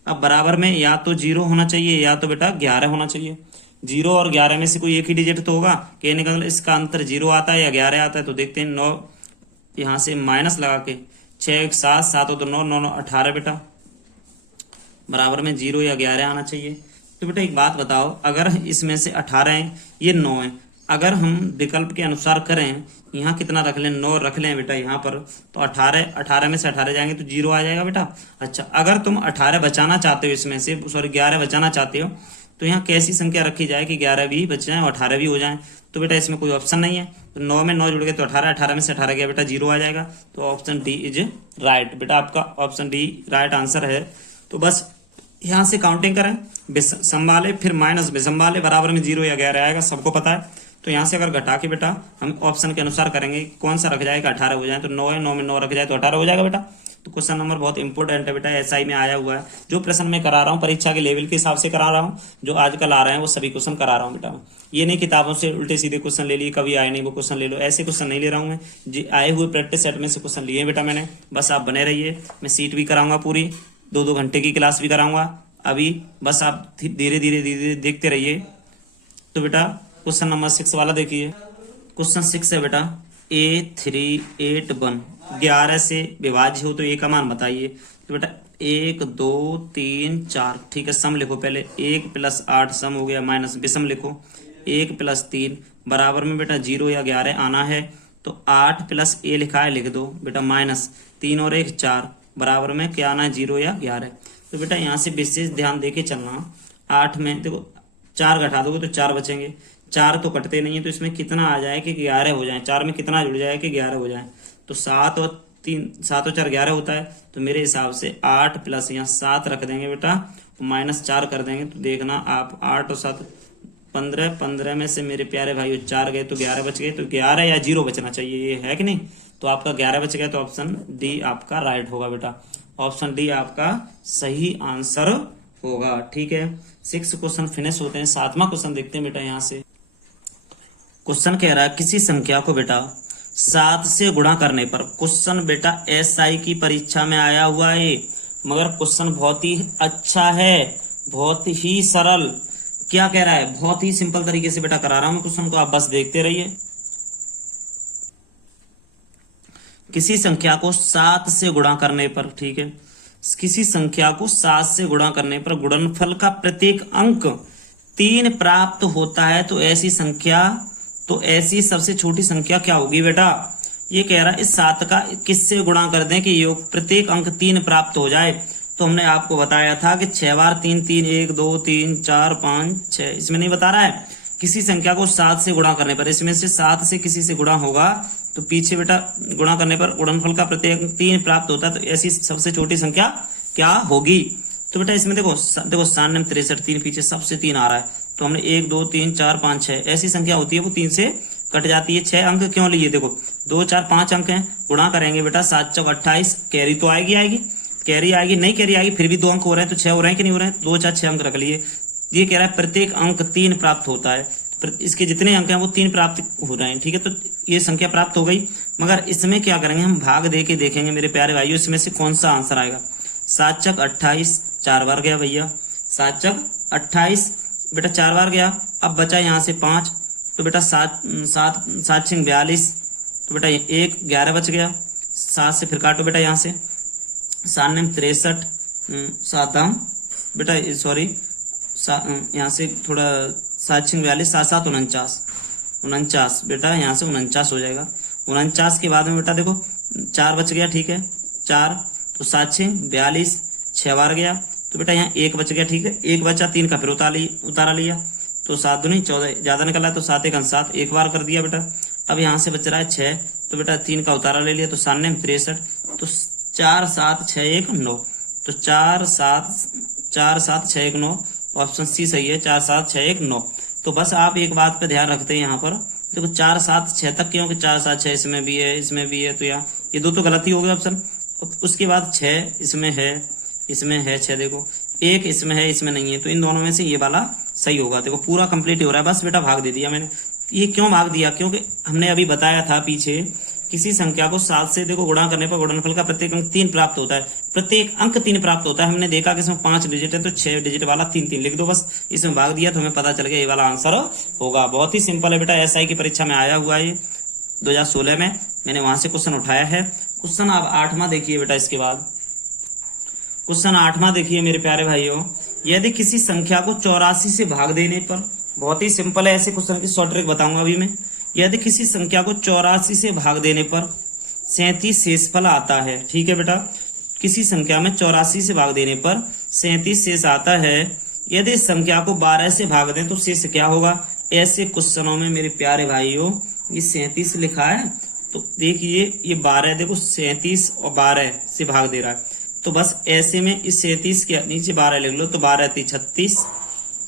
अब बराबर में या तो 0 होना चाहिए या तो बेटा 11 होना चाहिए। 0 और 11 में से कोई एक ही डिजिट तो होगा, कहने का मतलब इसका अंतर 0 आता है या 11 आता है। तो देखते हैं 9 यहाँ से माइनस लगा के 6 1 7 7 तो 9 9 9 18 बेटा, बराबर में 0 या 11 आना चाहिए। तो बेटा एक बात बताओ, अगर इसमें से 18 है, ये 9 है, अगर हम विकल्प के अनुसार करें, यहाँ कितना रख लें, 9 रख लें बेटा यहाँ पर, तो 18 में से 18 जाएंगे तो 0 आ जाएगा बेटा। अच्छा, अगर तुम 18 बचाना चाहते हो, इसमें से सॉरी 11 बचाना चाहते हो, तो यहाँ कैसी संख्या रखी जाए कि 11 भी बच जाए और 18 भी हो जाए? तो बेटा इसमें कोई ऑप्शन नहीं है, तो 9 में 9 जुड़ गए तो 18, 18 में से 18 गया बेटा 0 आ जाएगा। तो ऑप्शन डी इज राइट बेटा, आपका ऑप्शन डी राइट आंसर है। तो बस यहाँ से काउंटिंग करें, विषम वाले फिर माइनस विषम वाले, बराबर में 0 या 11 आएगा, सबको पता है। तो यहाँ से अगर घटा के बेटा हम ऑप्शन के अनुसार करेंगे, कौन सा रख जाएगा 18 हो जाए, तो 9 है, 9 में 9 रख जाए तो 18 हो जाएगा बेटा। तो क्वेश्चन नंबर बहुत इंपॉर्टेंट है बेटा, एसआई में आया हुआ है। जो प्रश्न मैं करा रहा हूँ परीक्षा के लेवल के हिसाब से करा रहा हूँ, जो आजकल आ रहे हैं वो सभी क्वेश्चन करा रहा हूँ बेटा। ये नहीं किताबों से उल्टे सीधे क्वेश्चन ले लिए, कभी आए नहीं वो क्वेश्चन ले लो, ऐसे क्वेश्चन नहीं ले रहा हूँ मैं। जी आए हुए प्रैक्टिस सेट में से क्वेश्चन लिए बेटा मैंने, बस आप बने रहिए। मैं सीट भी कराऊंगा पूरी, 2-2 घंटे की क्लास भी कराऊंगा अभी, बस आप धीरे धीरे देखते रहिए। तो बेटा क्वेश्चन नंबर 6 वाला देखिए। क्वेश्चन 6 है बेटा, A381 11 से विभाज्य हो तो ए का मान बताइए। तो बेटा 1 2 3 4, ठीक है, सम लिखो पहले, 1 + 8 सम हो गया, माइनस विषम लिखो 1 + 3 बराबर में बेटा 0 या 11 आना है। तो 8 + a लिखा है, लिख दो बेटा, माइनस 3 और 1 4 बराबर में क्या आना है, 0 या 11। तो बेटा यहाँ से विशेष ध्यान देके चलना। 8 में देखो 4 घटा दोगे तो 4 बचेंगे, 4 तो कटते नहीं है, तो इसमें कितना आ जाए कि 11 हो जाए, 4 में कितना जुड़ जाए कि 11 हो जाए। तो 7 और 4 11 होता है, तो मेरे हिसाब से 8 + यहाँ 7 रख देंगे बेटा, -4 कर देंगे। तो देखना आप 8 और 7 15, 15 में से मेरे प्यारे भाई 4 गए तो 11 बच गए, तो 11 या 0 बचना चाहिए, ये है कि नहीं? तो आपका 11 बच गया, तो ऑप्शन डी आपका राइट होगा बेटा, ऑप्शन डी आपका सही आंसर होगा। ठीक है, 6 क्वेश्चन फिनिश होते हैं। 7वां क्वेश्चन देखते हैं बेटा। यहाँ से क्वेश्चन कह रहा है किसी संख्या को बेटा 7 से गुणा करने पर, क्वेश्चन बेटा एसआई की परीक्षा में आया हुआ है, मगर क्वेश्चन बहुत ही अच्छा है, बहुत ही सरल। क्या कह रहा है, बहुत ही सिंपल तरीके से बेटा करा रहा हूं क्वेश्चन को, आप बस देखते रहिए। किसी संख्या को 7 से गुणा करने पर, ठीक है, किसी संख्या को 7 से गुणा करने पर गुणनफल का प्रत्येक अंक 3 प्राप्त होता है, तो ऐसी संख्या, तो ऐसी सबसे छोटी संख्या क्या होगी बेटा? ये कह रहा है इस 7 का किससे गुणा कर दें कि योग प्रत्येक अंक 3 प्राप्त हो जाए। तो हमने आपको बताया था कि 6 बार 3 3 1 2 3 4 5 6, इसमें नहीं बता रहा है। किसी संख्या को 7 से गुणा करने पर, इसमें से 7 से किसी से गुणा होगा तो पीछे बेटा गुणा करने पर गुणनफल का प्रत्येक 3 प्राप्त होता है, तो ऐसी सबसे छोटी संख्या क्या होगी? तो बेटा इसमें देखो 63 3 पीछे सबसे 3 आ रहा है, तो हमने 1 2 3 4 5 6 ऐसी संख्या होती है वो 3 से कट जाती है। 6 अंक क्यों लिए? देखो 2 4 5 अंक हैं, गुणा करेंगे बेटा 7 चौक 28, कैरी तो आएगी, कैरी आएगी, नहीं कैरी आएगी, फिर भी 2 अंक हो रहे हैं, तो 6 हो रहे हैं कि नहीं हो रहे हैं? 2 4 6 अंक रख लिए। ये कह रहा है प्रत्येक अंक 3 प्राप्त होता है, इसके जितने अंक हैं वो 3 प्राप्त हो रहे हैं, ठीक है, तो ये संख्या प्राप्त हो गई। मगर इसमें क्या करेंगे, हम भाग दे के देखेंगे मेरे प्यारे भाइयों, इसमें से कौन सा आंसर आएगा। 7 चौक 28, 4 बार गया भैया, 7 चौक 28 बेटा 4 बार गया। अब बचा यहाँ से 5, तो बेटा 7 6 42, तो बेटा 1 11 बच गया। 7 से फिर काटो बेटा, यहाँ से 7 9 63, 7 बेटा सॉरी यहाँ से थोड़ा 7 6 42, 7 7 49 बेटा, यहाँ से 49 हो जाएगा। 49 के बाद में बेटा देखो 4 बच गया, ठीक है, 4, तो 7 6 42, 6 बार गया, तो बेटा यहाँ 1 बच गया, ठीक है, 1 बचा, 3 का फिर उतारा लिया, तो 7 दूनी 14, ज्यादा निकला है तो 7 1 7, 1 बार कर दिया बेटा। अब यहाँ से बच रहा है 6, तो बेटा 3 का उतारा ले लिया, तो 7 9 63, तो 4 7 6 1 9, तो 4 7 6 1 9, ऑप्शन सी सही है, 4 7 6 1 9। तो बस आप एक बात पे ध्यान रखते हैं यहाँ पर, देखो 4 7 6 तक, क्योंकि 4 7 6 इसमें भी है, इसमें भी है, तो यहाँ ये 2 तो गलती हो गई ऑप्शन। उसके बाद 6 इसमें है 6, देखो 1 इसमें है, इसमें नहीं है, तो इन दोनों में से ये वाला सही होगा। देखो पूरा कंप्लीट हो रहा है, बस बेटा भाग दे दिया मैंने। ये क्यों भाग दिया? क्योंकि हमने अभी बताया था पीछे, किसी संख्या को 7 से देखो गुणा करने पर गुणनफल का प्रत्येक अंक 3 प्राप्त होता है, प्रत्येक अंक 3 प्राप्त होता है। हमने देखा कि इसमें 5 डिजिट है, तो 6 डिजिट वाला 3 3 लिख दो, बस इसमें भाग दिया तो हमें पता चल गया ये वाला आंसर होगा। बहुत ही सिंपल है बेटा, एसआई की परीक्षा में आया हुआ है, 2016 में मैंने वहां से क्वेश्चन उठाया है। क्वेश्चन आप 8वां देखिए बेटा। इसके बाद क्वेश्चन 8वां देखिए मेरे प्यारे भाइयों। यदि किसी संख्या को 84 से भाग देने पर, बहुत ही सिंपल है, ऐसे क्वेश्चन की शॉर्ट ट्रिक बताऊंगा अभी मैं। यदि किसी संख्या को 84 से भाग देने पर 37 शेषफल आता है, ठीक है बेटा, किसी संख्या में 84 से भाग देने पर 37 शेष आता है। यदि इस संख्या को 12 से भाग दें तो शेष क्या होगा? ऐसे क्वेश्चनों में मेरे प्यारे भाइयों ये 37 लिखा है, तो देखिए ये 12, देखो 37 और 12 से भाग दे रहा है, तो बस ऐसे में इस 37 के नीचे 12 लिख लो, तो 12 × 36,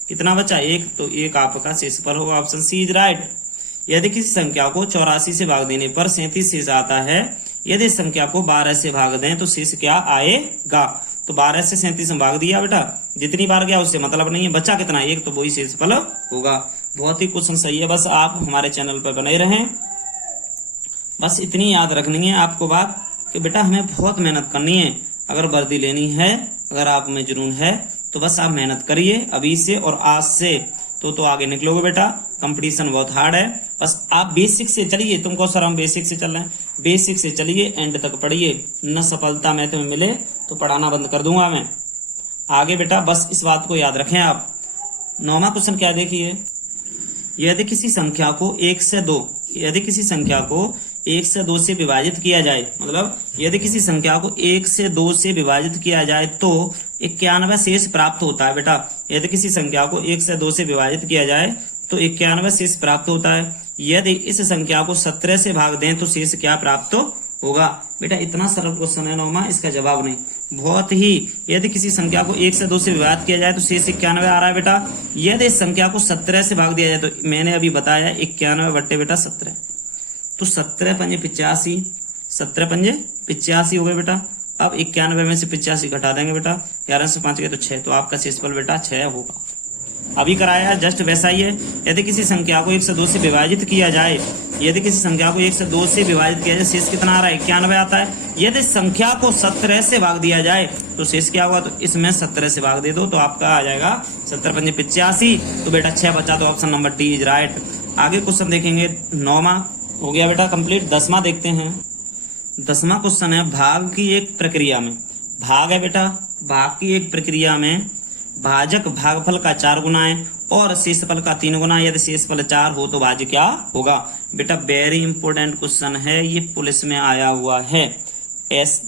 कितना बचा? 1, तो 1 आपका शेषफल होगा। Option C is right. यदि किसी संख्या को 84 से भाग देने पर 37 शेष आता है, यदि इस संख्या को 12 से भाग दें तो शेष क्या आएगा? तो 12 से 37 में भाग दिया बेटा, जितनी बार गया उससे मतलब नहीं है, बचा कितना? 1, तो वही शेषफल होगा। बहुत ही क्वेश्चन सही है, बस आप हमारे चैनल पर बने रहें। बस इतनी याद रखनी है आपको बात कि बेटा हमें बहुत मेहनत करनी है। अगर वर्दी लेनी है, अगर आप में जुनून है, तो बस आप मेहनत करिए अभी से और आज से, तो आगे निकलोगे बेटा। कंपटीशन बहुत हार्ड है, बस आप बेसिक से चलिए। तुमको सर हम बेसिक से चल रहे हैं, बेसिक से चलिए, एंड तक पढ़िए। न सफलता में तुम्हें मिले तो पढ़ाना बंद कर दूंगा मैं आगे बेटा, बस इस बात को याद रखें आप। 9वां क्वेश्चन क्या देखिए, यदि किसी संख्या को 1 से 2, यदि किसी संख्या को 1 से 2 से विभाजित किया जाए, मतलब यदि किसी संख्या को 1 से 2 से विभाजित किया जाए तो 91 शेष प्राप्त होता है बेटा। यदि किसी संख्या को 1 से 2 से विभाजित किया जाए तो 91 शेष प्राप्त होता है। यदि इस संख्या को 17 से भाग दें तो शेष क्या प्राप्त होगा? बेटा इतना सरल क्वेश्चन है 9वां, इसका जवाब नहीं, बहुत ही। यदि किसी संख्या को 1 से 2 से विभाजित किया जाए तो शेष 91 आ रहा है बेटा। यदि इस संख्या को 17 से भाग दिया जाए तो मैंने अभी बताया 91 बट्टे बेटा 17, तो 17 × 5 = 85, 17 × 5 = 85 हो गए बेटा। अब 91 में से 85 घटा देंगे बेटा, 11 से 5 गए तो 6, तो आपका शेषफल बेटा 6 होगा। अभी कराया जस्ट वैसा ही है। यदि किसी संख्या को 1 से 2 से विभाजित किया जाए, यदि किसी संख्या को 1 से 2 से विभाजित किया जाए, शेष कितना आ रहा है? 91 आता है। यदि संख्या को 17 से भाग दिया जाए तो शेष क्या होगा? तो इसमें 17 से भाग दे दो तो आपका आ जाएगा 17 × 5 = 85, तो बेटा 6 बचा, तो option number D is right. आगे क्वेश्चन देखेंगे, 9वां हो गया बेटा कंप्लीट। 10वां देखते हैं। 10वां क्वेश्चन है, भाग की एक प्रक्रिया में, भाग है बेटा, भाग की एक प्रक्रिया में भाजक भागफल का 4 गुना है और शेषफल का 3 गुना। यदि शेषफल 4 हो तो भाज्य क्या होगा? बेटा वेरी इंपॉर्टेंट क्वेश्चन है, ये पुलिस में आया हुआ है,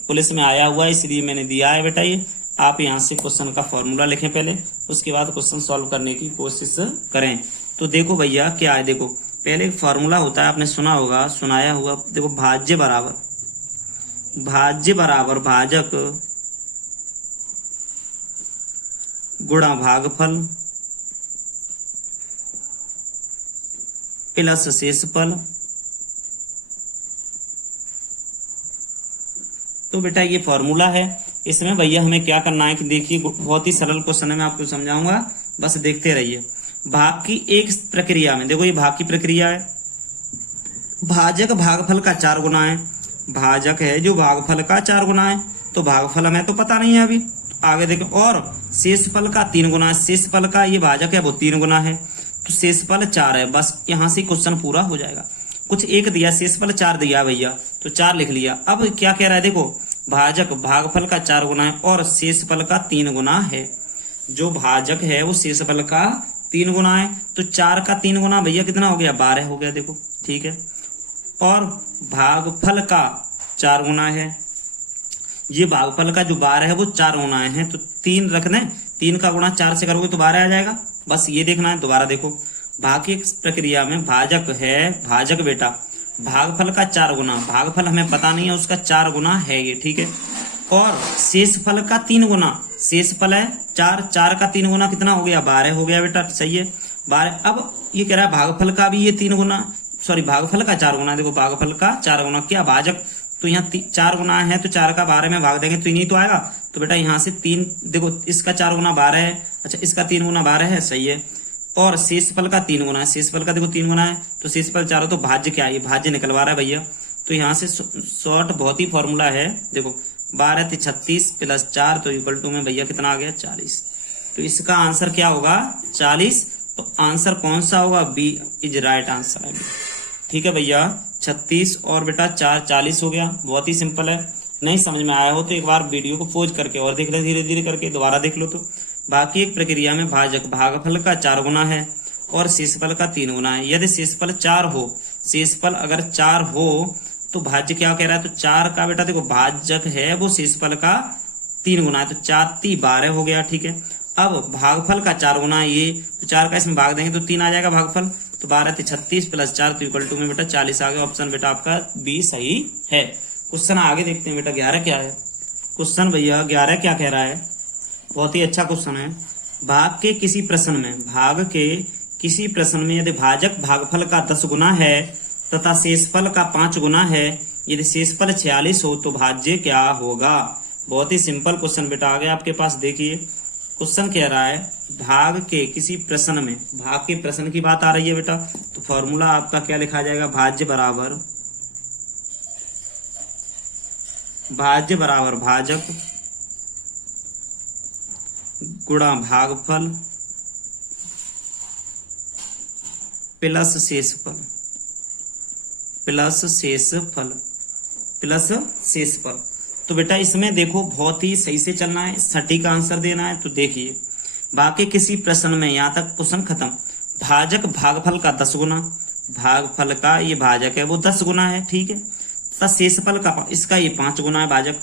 पुलिस में आया हुआ है, इसलिए मैंने दिया है बेटा। ये आप यहाँ से क्वेश्चन का फॉर्मूला लिखें पहले, उसके बाद क्वेश्चन सॉल्व करने की कोशिश करें। तो देखो भैया क्या है, देखो पहले एक फॉर्मूला होता है, आपने सुना होगा, सुनाया हुआ, देखो भाज्य बराबर भाजक गुणा भागफल प्लस शेषफल। तो बेटा ये फॉर्मूला है। इसमें भैया हमें क्या करना है कि देखिए बहुत ही सरल क्वेश्चन है, मैं आपको समझाऊंगा, बस देखते रहिए। भाग की एक प्रक्रिया में, देखो ये भाग की प्रक्रिया है, भाजक भागफल का 4 गुना है, भाजक है जो भागफल का 4 गुना है, तो भागफल हमें तो पता नहीं है अभी, आगे देखो, और शेषफल का 3 गुना है, शेषफल का ये भाजक है वो 3 गुना है, तो शेषफल 4 है। बस यहां से क्वेश्चन पूरा हो जाएगा। कुछ एक दिया, शेषफल 4 दिया भैया, तो 4 लिख लिया। अब क्या कह रहा है, देखो भाजक भागफल का 4 गुना है और शेषफल का 3 गुना है। जो भाजक है वो शेषफल का 3 गुना है, तो 4 का 3 गुना भैया कितना हो गया? 12 हो गया, देखो ठीक है। और भागफल का 4 गुना है, ये भागफल का जो 12 है वो 4 गुना है, तो 3 रख दें, 3 का गुणा 4 से करोगे तो 12 आ जाएगा। बस ये देखना है। दोबारा देखो, भाग की प्रक्रिया में भाजक है, भाजक बेटा भागफल का 4 गुना, भागफल हमें पता नहीं है, उसका 4 गुना है ये, ठीक है। और शेषफल का 3 गुना, शेषफल है 4, 4 का 3 गुना कितना हो गया? 12 हो गया बेटा, सही है 12। अब ये कह रहा है भागफल का भी ये 3 गुना, सॉरी भागफल का 4 गुना, देखो भागफल का 4 गुना, क्या भाजक तो यहाँ 4 गुना है, तो 4 का 12 में भाग देंगे तो नहीं तो आएगा, तो बेटा यहाँ से 3, देखो इसका 4 गुना 12 है, अच्छा इसका 3 गुना 12 है, सही है। और शेषफल का 3 गुना है, शेषफल का देखो 3 गुना है, तो शेषफल 4 हो, तो भाज्य क्या है? ये भाज्य निकलवा रहा है भैया। तो यहाँ से शॉर्ट बहुत ही फॉर्मूला है, देखो 12 × 36 + 4 तो इक्वल टू में भैया कितना आ गया? 40। तो इसका आंसर क्या होगा? 40। तो आंसर कौन सा होगा? बी इज राइट आंसर है, ठीक है भैया। 36 और बेटा 4 40 हो गया, बहुत ही सिंपल है। नहीं समझ में आया हो तो एक बार वीडियो को पॉज करके और देख लो, धीरे धीरे करके दोबारा देख लो। तो बाकी एक प्रक्रिया में भाजक भागफल का 4 गुना है और शेषफल का 3 गुना है। यदि शेषफल 4 हो, शेषफल अगर 4 हो तो भाज्य क्या कह रहा है, तो 4 का बेटा देखो भाजक है वो शेषफल का 3 गुना है, तो 4 × 12 हो गया। ठीक है, अब भागफल का 4 गुना ये, तो 4 का इसमें भाग देंगे तो 3 आ जाएगा भागफल, तो 12 × 36 + 4 तो इक्वल टू में बेटा 40 आ गया। ऑप्शन बेटा आपका बी सही है। क्वेश्चन आगे देखते हैं बेटा 11 क्या है। क्वेश्चन भैया 11 क्या कह रहा है, बहुत ही अच्छा क्वेश्चन है। भाग के किसी प्रश्न में यदि भाजक भागफल का 10 गुना है तथा शेषफल का 5 गुना है, यदि शेषफल 46 हो तो भाज्य क्या होगा। बहुत ही सिंपल क्वेश्चन बेटा आ गया आपके पास। देखिए क्वेश्चन कह रहा है भाग के किसी प्रश्न में, भाग के प्रश्न की बात आ रही है बेटा, तो फॉर्मूला आपका क्या लिखा जाएगा, भाज्य बराबर भाजक गुणा भागफल प्लस शेषफल। तो बेटा इसमें देखो बहुत ही सही से चलना है, सटीक आंसर देना है। तो देखिए बाकी किसी प्रश्न में, यहाँ तक क्वेश्चन खत्म। भाजक भागफल का 10 गुना, भागफल का ये भाजक है वो 10 गुना है। ठीक है, तथा शेषफल का इसका ये 5 गुना है भाजक,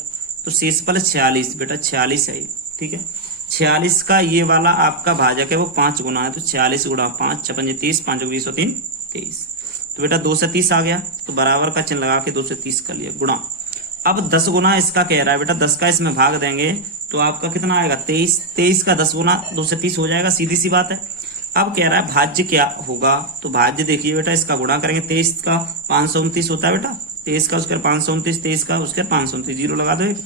तो शेषफल 46 बेटा 46 है ये। ठीक है, 46 का ये वाला आपका भाजक है वो 5 गुना है, तो 46 × 5 = 56 30 5 × 20 = 3 23। तो बेटा 2 से 30 आ गया, तो बराबर का चिन्ह लगा के 2 से 30 कर लिया गुणा। अब 10 गुना इसका कह रहा है बेटा, 10 का इसमें भाग देंगे तो आपका कितना आएगा 23। 23 का 10 गुना 2 से 30 हो जाएगा, सीधी सी बात है। अब कह रहा है भाज्य क्या होगा, तो भाज्य देखिए बेटा इसका गुणा करेंगे। 23 का 529 होता है बेटा, 23 का उसके 529, 23 का उसके 529, 0 लगा दो एक,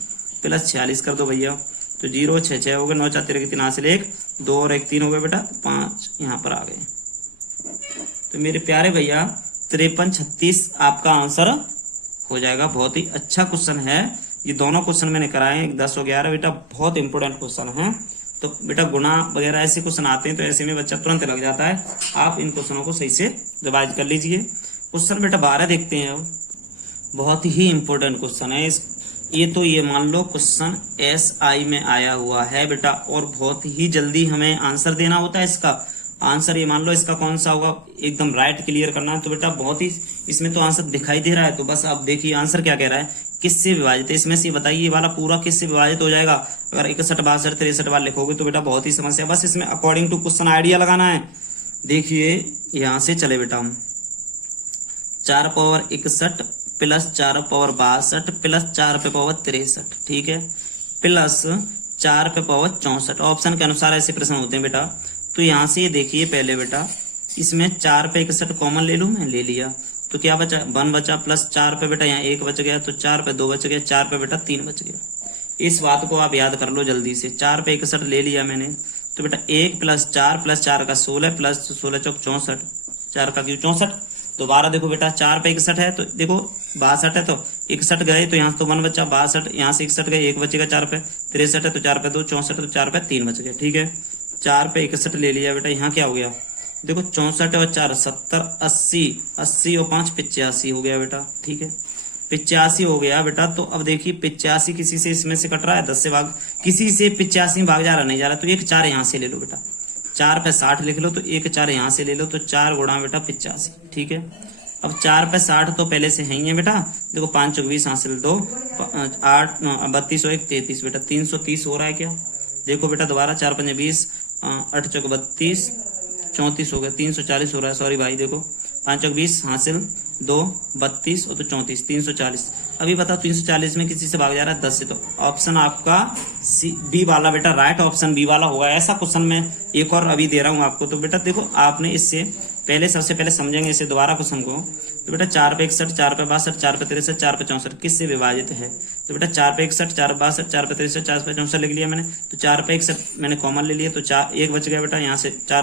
प्लस 46 कर दो भैया, तो 0 6 6 हो गए, 9 4 13 3 हासिल 1 2 और 1 3 हो गए बेटा, 5 यहाँ पर आ गए। तो मेरे प्यारे भैया 53 36 आपका आंसर हो जाएगा। बहुत ही अच्छा क्वेश्चन है, ये दोनों क्वेश्चन मैंने कराए हैं 10 और 11 बेटा, बहुत इंपोर्टेंट क्वेश्चन है। तो बेटा गुणा वगैरह ऐसे क्वेश्चन आते हैं तो ऐसे में बच्चा तुरंत लग जाता है। आप इन क्वेश्चनों को सही से रिवाइज कर लीजिए। क्वेश्चन बेटा 12 देखते हैं अब, बहुत ही इंपोर्टेंट क्वेश्चन है। ये मान लो क्वेश्चन SI में आया हुआ है बेटा, और बहुत ही जल्दी हमें आंसर देना होता है इसका। आंसर ये मान लो इसका कौन सा होगा, एकदम राइट क्लियर करना है। तो बेटा बहुत ही इसमें तो आंसर दिखाई दे रहा है, तो बस आप देखिए आंसर क्या कह रहा है, किससे विभाजित है। इसमें से बताइए ये वाला पूरा किससे विभाजित हो जाएगा। अगर 61 62 63 बार लिखोगे तो बेटा बहुत ही समस्या, बस इसमें अकॉर्डिंग टू क्वेश्चन आइडिया लगाना है। देखिए यहां से चले बेटा हम 4 पावर 61 प्लस 4 पावर 62 प्लस 4 पे पावर 63, ठीक है, प्लस 4 पे पावर 64। ऑप्शन के अनुसार ऐसे प्रश्न होते हैं बेटा। तो यहाँ से देखिए पहले बेटा, इसमें 4 पे 61 कॉमन ले लूं, मैं ले लिया, तो क्या बचा 1 बचा, प्लस 4 पे बेटा यहाँ 1 बच गया, तो 4 पे 2 बच गया, 4 पे बेटा 3 बच गया। इस बात को आप याद कर लो जल्दी से। 4 पे 61 ले लिया मैंने, तो बेटा 1 प्लस 4 का 16 प्लस 16 चौक 64, 4 का क्यों 64। दोबारा देखो बेटा 4 पे 61 है, तो देखो 62 है, तो 61 गए तो यहाँ तो 1 बचा, 62 यहाँ से 61 गए, 1 बचेगा, 4 पे 63 है, तो 4 पे 2 64, तो 4 पे 3 बच गए। ठीक है, 4 पे 61 ले लिया बेटा, यहाँ क्या हो गया देखो 64 और 4 70 80 80 और 5 85 हो गया बेटा। ठीक है, 85 हो गया बेटा। तो अब देखिए 85 किसी से इसमें से कट रहा है, 10 से भाग, किसी से 85 में भाग जा रहा नहीं जा रहा, तो 1 4 यहाँ से ले लो बेटा, 4 पे 60 लिख लो, तो 1 4 यहाँ से ले लो, तो 4 गुणा बेटा 85। ठीक है, अब 4 पे 60 तो पहले से है ही है बेटा, देखो 5 चौक 20 हासिल 2 8 32 और 1 33 बेटा 330 हो रहा है क्या। देखो बेटा दोबारा 4 5 20 8 चौक 32 34 हो गया, 340 हो रहा है, सॉरी भाई, देखो 5 चौक 20 हासिल 2 32 और तो 34 340। अभी बताओ 340 में किसी से भाग जा रहा है 10 से, तो ऑप्शन आपका बी वाला बेटा राइट ऑप्शन बी वाला होगा। ऐसा क्वेश्चन मैं एक और अभी दे रहा हूं आपको। तो बेटा देखो आपने इससे पहले सबसे पहले समझेंगे इसे दोबारा क्वेश्चन को। तो बेटा 4 पे 61 4 पे 62 4 पे 63 4 पे 64 किससे विभाजित है। तो बेटा 4 पे 61 4 पे 62 4 पे 63 4 पे 64 लिख लिया मैंने, तो 4 पे 61 मैंने कॉमन ले लिया, तो 4 1 बच गया बेटा, यहाँ से 4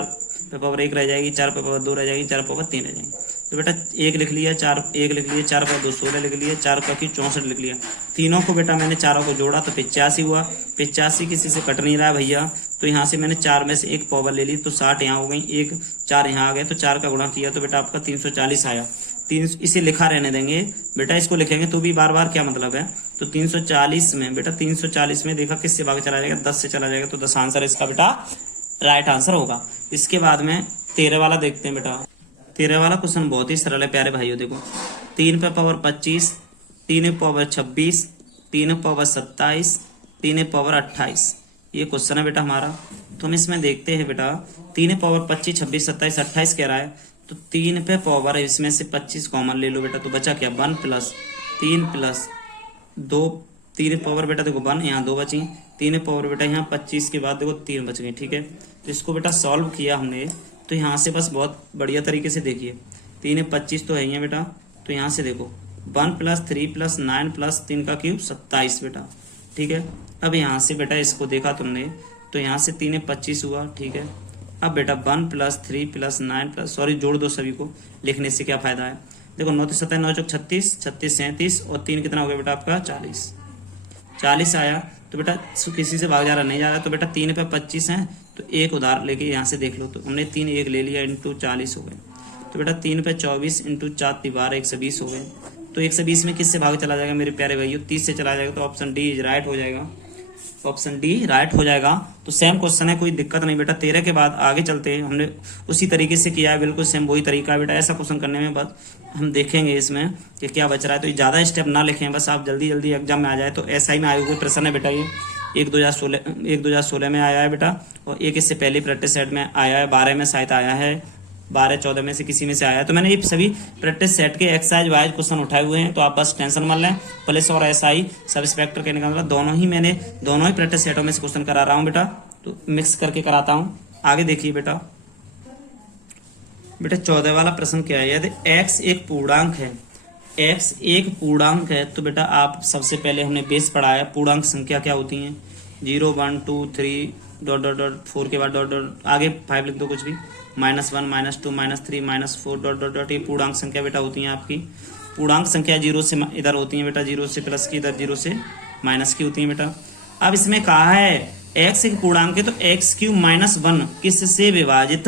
पे पावर 1 रह जाएगी, 4 पे पावर 2 रह जाएगी, 4 पे पावर 3 रह जाएगी। तो बेटा 1 लिख लिया, 4 1 लिख लिया, 4 पे 2 16 लिख लिया, 4 का 64 लिख लिया। तीनों को बेटा मैंने चारों को जोड़ा तो 85 हुआ। 85 किसी से कट नहीं रहा है भैया, तो यहाँ से मैंने 4 में से 1 पावर ले ली, तो 60 यहाँ हो गई, 1 4 यहाँ आ गए, तो 4 का गुणा किया तो बेटा आपका 340 आया। इसे लिखा रहने देंगे बेटा, इसको लिखेंगे तो भी बार बार क्या मतलब है। तो 340 में बेटा 340 में देखा किससे भाग चला जाएगा, 10 से चला जाएगा, तो 10 आंसर इसका बेटा राइट आंसर होगा। इसके बाद में 13 वाला देखते हैं बेटा। 13 वाला क्वेश्चन बहुत ही सरल है प्यारे भाइयों। देखो 3 पे पावर 25, 3 पावर 26, 3 पावर 27, 3 पावर 28, ये क्वेश्चन है बेटा हमारा। तो हम इसमें देखते हैं बेटा 3 पावर 25, 26, 27, 28 कह रहा है, तो 3 पे पावर इसमें से 25 कॉमन ले लो बेटा, तो बचा क्या 1 प्लस 3 प्लस 2, 3 पावर बेटा देखो 1, यहाँ 2 बची, 3 पावर बेटा यहाँ 25 के बाद देखो 3 बच गई, ठीक है। तो इसको बेटा सॉल्व किया हमने, तो यहाँ से बस बहुत बढ़िया तरीके से देखिए, 3 25 तो है ही बेटा, तो यहाँ से देखो 1 प्लस 3 प्लस 9 प्लस 3 का क्यूब 27 बेटा, ठीक है। अब यहाँ से बेटा इसको देखा तुमने, तो यहाँ से 3 25 हुआ, ठीक है। अब बेटा 1 प्लस 3 प्लस 9 प्लस, सॉरी जोड़ दो सभी को, लिखने से क्या फायदा है। देखो 9 7 9 36, 36 37 और 3 कितना हो गया बेटा आपका 40 आया। तो बेटा किसी से भाग जा रहा नहीं जा रहा, तो बेटा 3 पे 25 है, तो एक उधार लेके यहाँ से देख लो, तो हमने 3 1 ले लिया, इंटू 40 हो गए। तो बेटा 3 पे 24 इंटू 4 12 120 हो गए। तो 120 में किससे भाग चला जाएगा मेरे प्यारे भाइयों, 30 से चला जाएगा, तो ऑप्शन डी इज राइट हो जाएगा, ऑप्शन डी राइट हो जाएगा। तो सेम क्वेश्चन है, कोई दिक्कत नहीं बेटा। 13 के बाद आगे चलते हैं, हमने उसी तरीके से किया है, बिल्कुल सेम वही तरीका है बेटा। ऐसा क्वेश्चन करने में बस हम देखेंगे इसमें कि क्या बच रहा है, तो ज़्यादा स्टेप ना लिखें, बस आप जल्दी जल्दी एग्जाम में आ जाए। तो SI में आए हुए प्रश्न है बेटा, ये 2016 में आया है बेटा, और एक इससे पहले प्रैक्टिस सेट में आया है, 12 में शायद आया है, 12 14 में से किसी में से आया है। तो मैंने ये सभी प्रैक्टिस सेट के एक्सरसाइज वाइज क्वेश्चन उठाए हुए हैं, तो आप बस टेंशन मत लें। पुलिस और SI सब इंस्पेक्टर कहने का मतलब दोनों ही प्रैक्टिस सेटों में से क्वेश्चन करा रहा हूँ बेटा, तो मिक्स करके कराता हूँ। आगे देखिए बेटा 14 वाला प्रश्न क्या है, यदि x एक पूर्णांक है, x एक पूर्णांक है, तो बेटा आप सबसे पहले हमने बेस पढ़ाया, पूर्णांक संख्या क्या होती है, 0 1 2 3 डॉट डॉट डॉट 4 के बाद डॉट डॉट आगे 5 लिख दो कुछ भी, -1 -2 -3 -4 डॉट डॉट डॉट, ये पूर्णांक संख्या बेटा होती है आपकी। पूर्णांक संख्या 0 से इधर होती है बेटा, 0 से प्लस की, इधर 0 से माइनस की होती है बेटा। अब इसमें कहा है x एक पूर्णांक है, तो x³ -1 किससे विभाजित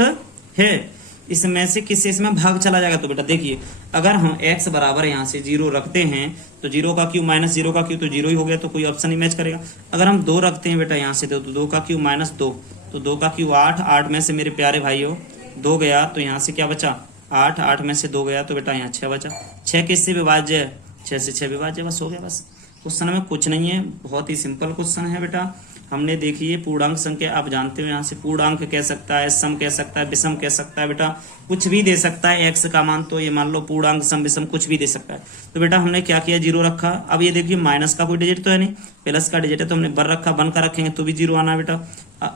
है, इसमें से किससे इसमें भाग चला जाएगा। तो बेटा देखिए, अगर हम x बराबर यहाँ से 0 रखते हैं, तो 0 का क्यूब माइनस 0 का क्यूब, तो 0 ही हो गया, तो कोई ऑप्शन ही मैच करेगा। अगर हम 2 रखते हैं बेटा यहाँ से, तो 2 का क्यूब -2, तो 2 का क्यूब 8, 8 में से मेरे प्यारे भाइयों 2 गया, तो यहाँ से क्या बचा 8, 8 में से 2 गया, तो बेटा यहाँ 6 बचा। 6 किससे विभाज्य है, 6 से 6 विभाज्य, बस हो गया। बस क्वेश्चन में कुछ नहीं है, बहुत ही सिंपल क्वेश्चन है बेटा। हमने देखिए पूर्णांक संख्या, आप जानते हो यहाँ से पूर्णांक कह सकता है, सम कह सकता है, विषम कह सकता है बेटा, कुछ भी दे सकता है। x का मान तो ये मान लो पूर्णांक, सम, विषम कुछ भी दे सकता है। तो बेटा हमने क्या किया, 0 रखा। अब ये देखिए माइनस का कोई डिजिट तो है नहीं, प्लस का डिजिट है, तो हमने बर रखा, बन का रखेंगे तो भी 0 आना बेटा।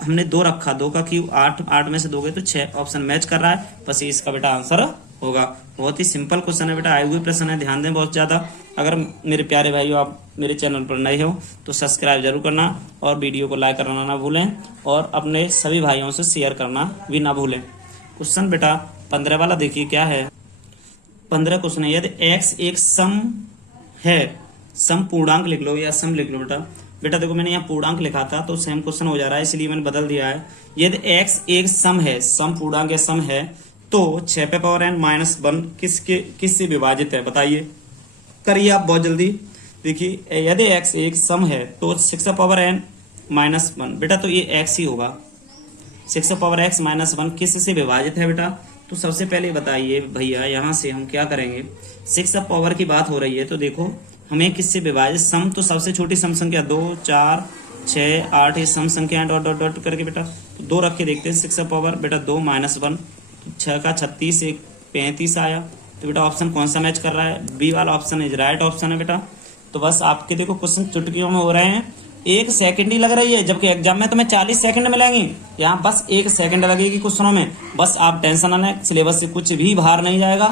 हमने 2 रखा, 2 का क्यूब 8, 8 में से 2 गए, तो 6, ऑप्शन मैच कर रहा है, बस ये इसका बेटा आंसर होगा। बहुत ही सिंपल क्वेश्चन है बेटा, आए हुए प्रश्न है, ध्यान दें बहुत ज्यादा। अगर मेरे प्यारे भाइयों आप मेरे चैनल पर नए हो तो सब्सक्राइब जरूर करना, और वीडियो को लाइक करना ना भूलें, और अपने सभी भाइयों से शेयर करना भी ना भूलें। क्वेश्चन बेटा 15 वाला देखिए क्या है। 15 क्वेश्चन है, यदि x एक सम है, सम पूर्णांक लिख लो या सम लिख लो बेटा। बेटा देखो मैंने यहाँ पूर्णांक लिखा था, तो सेम क्वेश्चन हो जा रहा है, इसलिए मैंने बदल दिया है। यदि x एक सम है, सम पूर्णांक या सम है, तो 6 पे पावर n -1 किससे विभाजित है, बताइए, करिए आप बहुत जल्दी। देखिए यदि x एक सम है, तो 6 पावर n -1 बेटा, तो ये x ही होगा। 6 पावर x -1 किससे विभाजित है बेटा, तो सबसे पहले बताइए भैया, यहाँ से हम क्या करेंगे, 6 पावर की बात हो रही है, तो देखो हमें किससे विभाजित, सम, तो सबसे छोटी सम संख्या 2 4 6 8, ये सम संख्या डॉट डॉट डॉट करके बेटा, तो 2 रख के देखते हैं। 6 पावर बेटा 2 -1, 6 का 36, 1 35 आया, तो बेटा ऑप्शन कौन सा मैच कर रहा है, बी वाला ऑप्शन इज राइट ऑप्शन है बेटा। तो बस आपके देखो क्वेश्चन चुटकियों में हो रहे हैं, 1 सेकंड ही लग रही है, जबकि एग्जाम में तुम्हें 40 सेकंड मिलेंगी, यहाँ बस 1 सेकंड लगेगी क्वेश्चनों में। बस आप टेंशन ना लें, सिलेबस से कुछ भी बाहर नहीं जाएगा,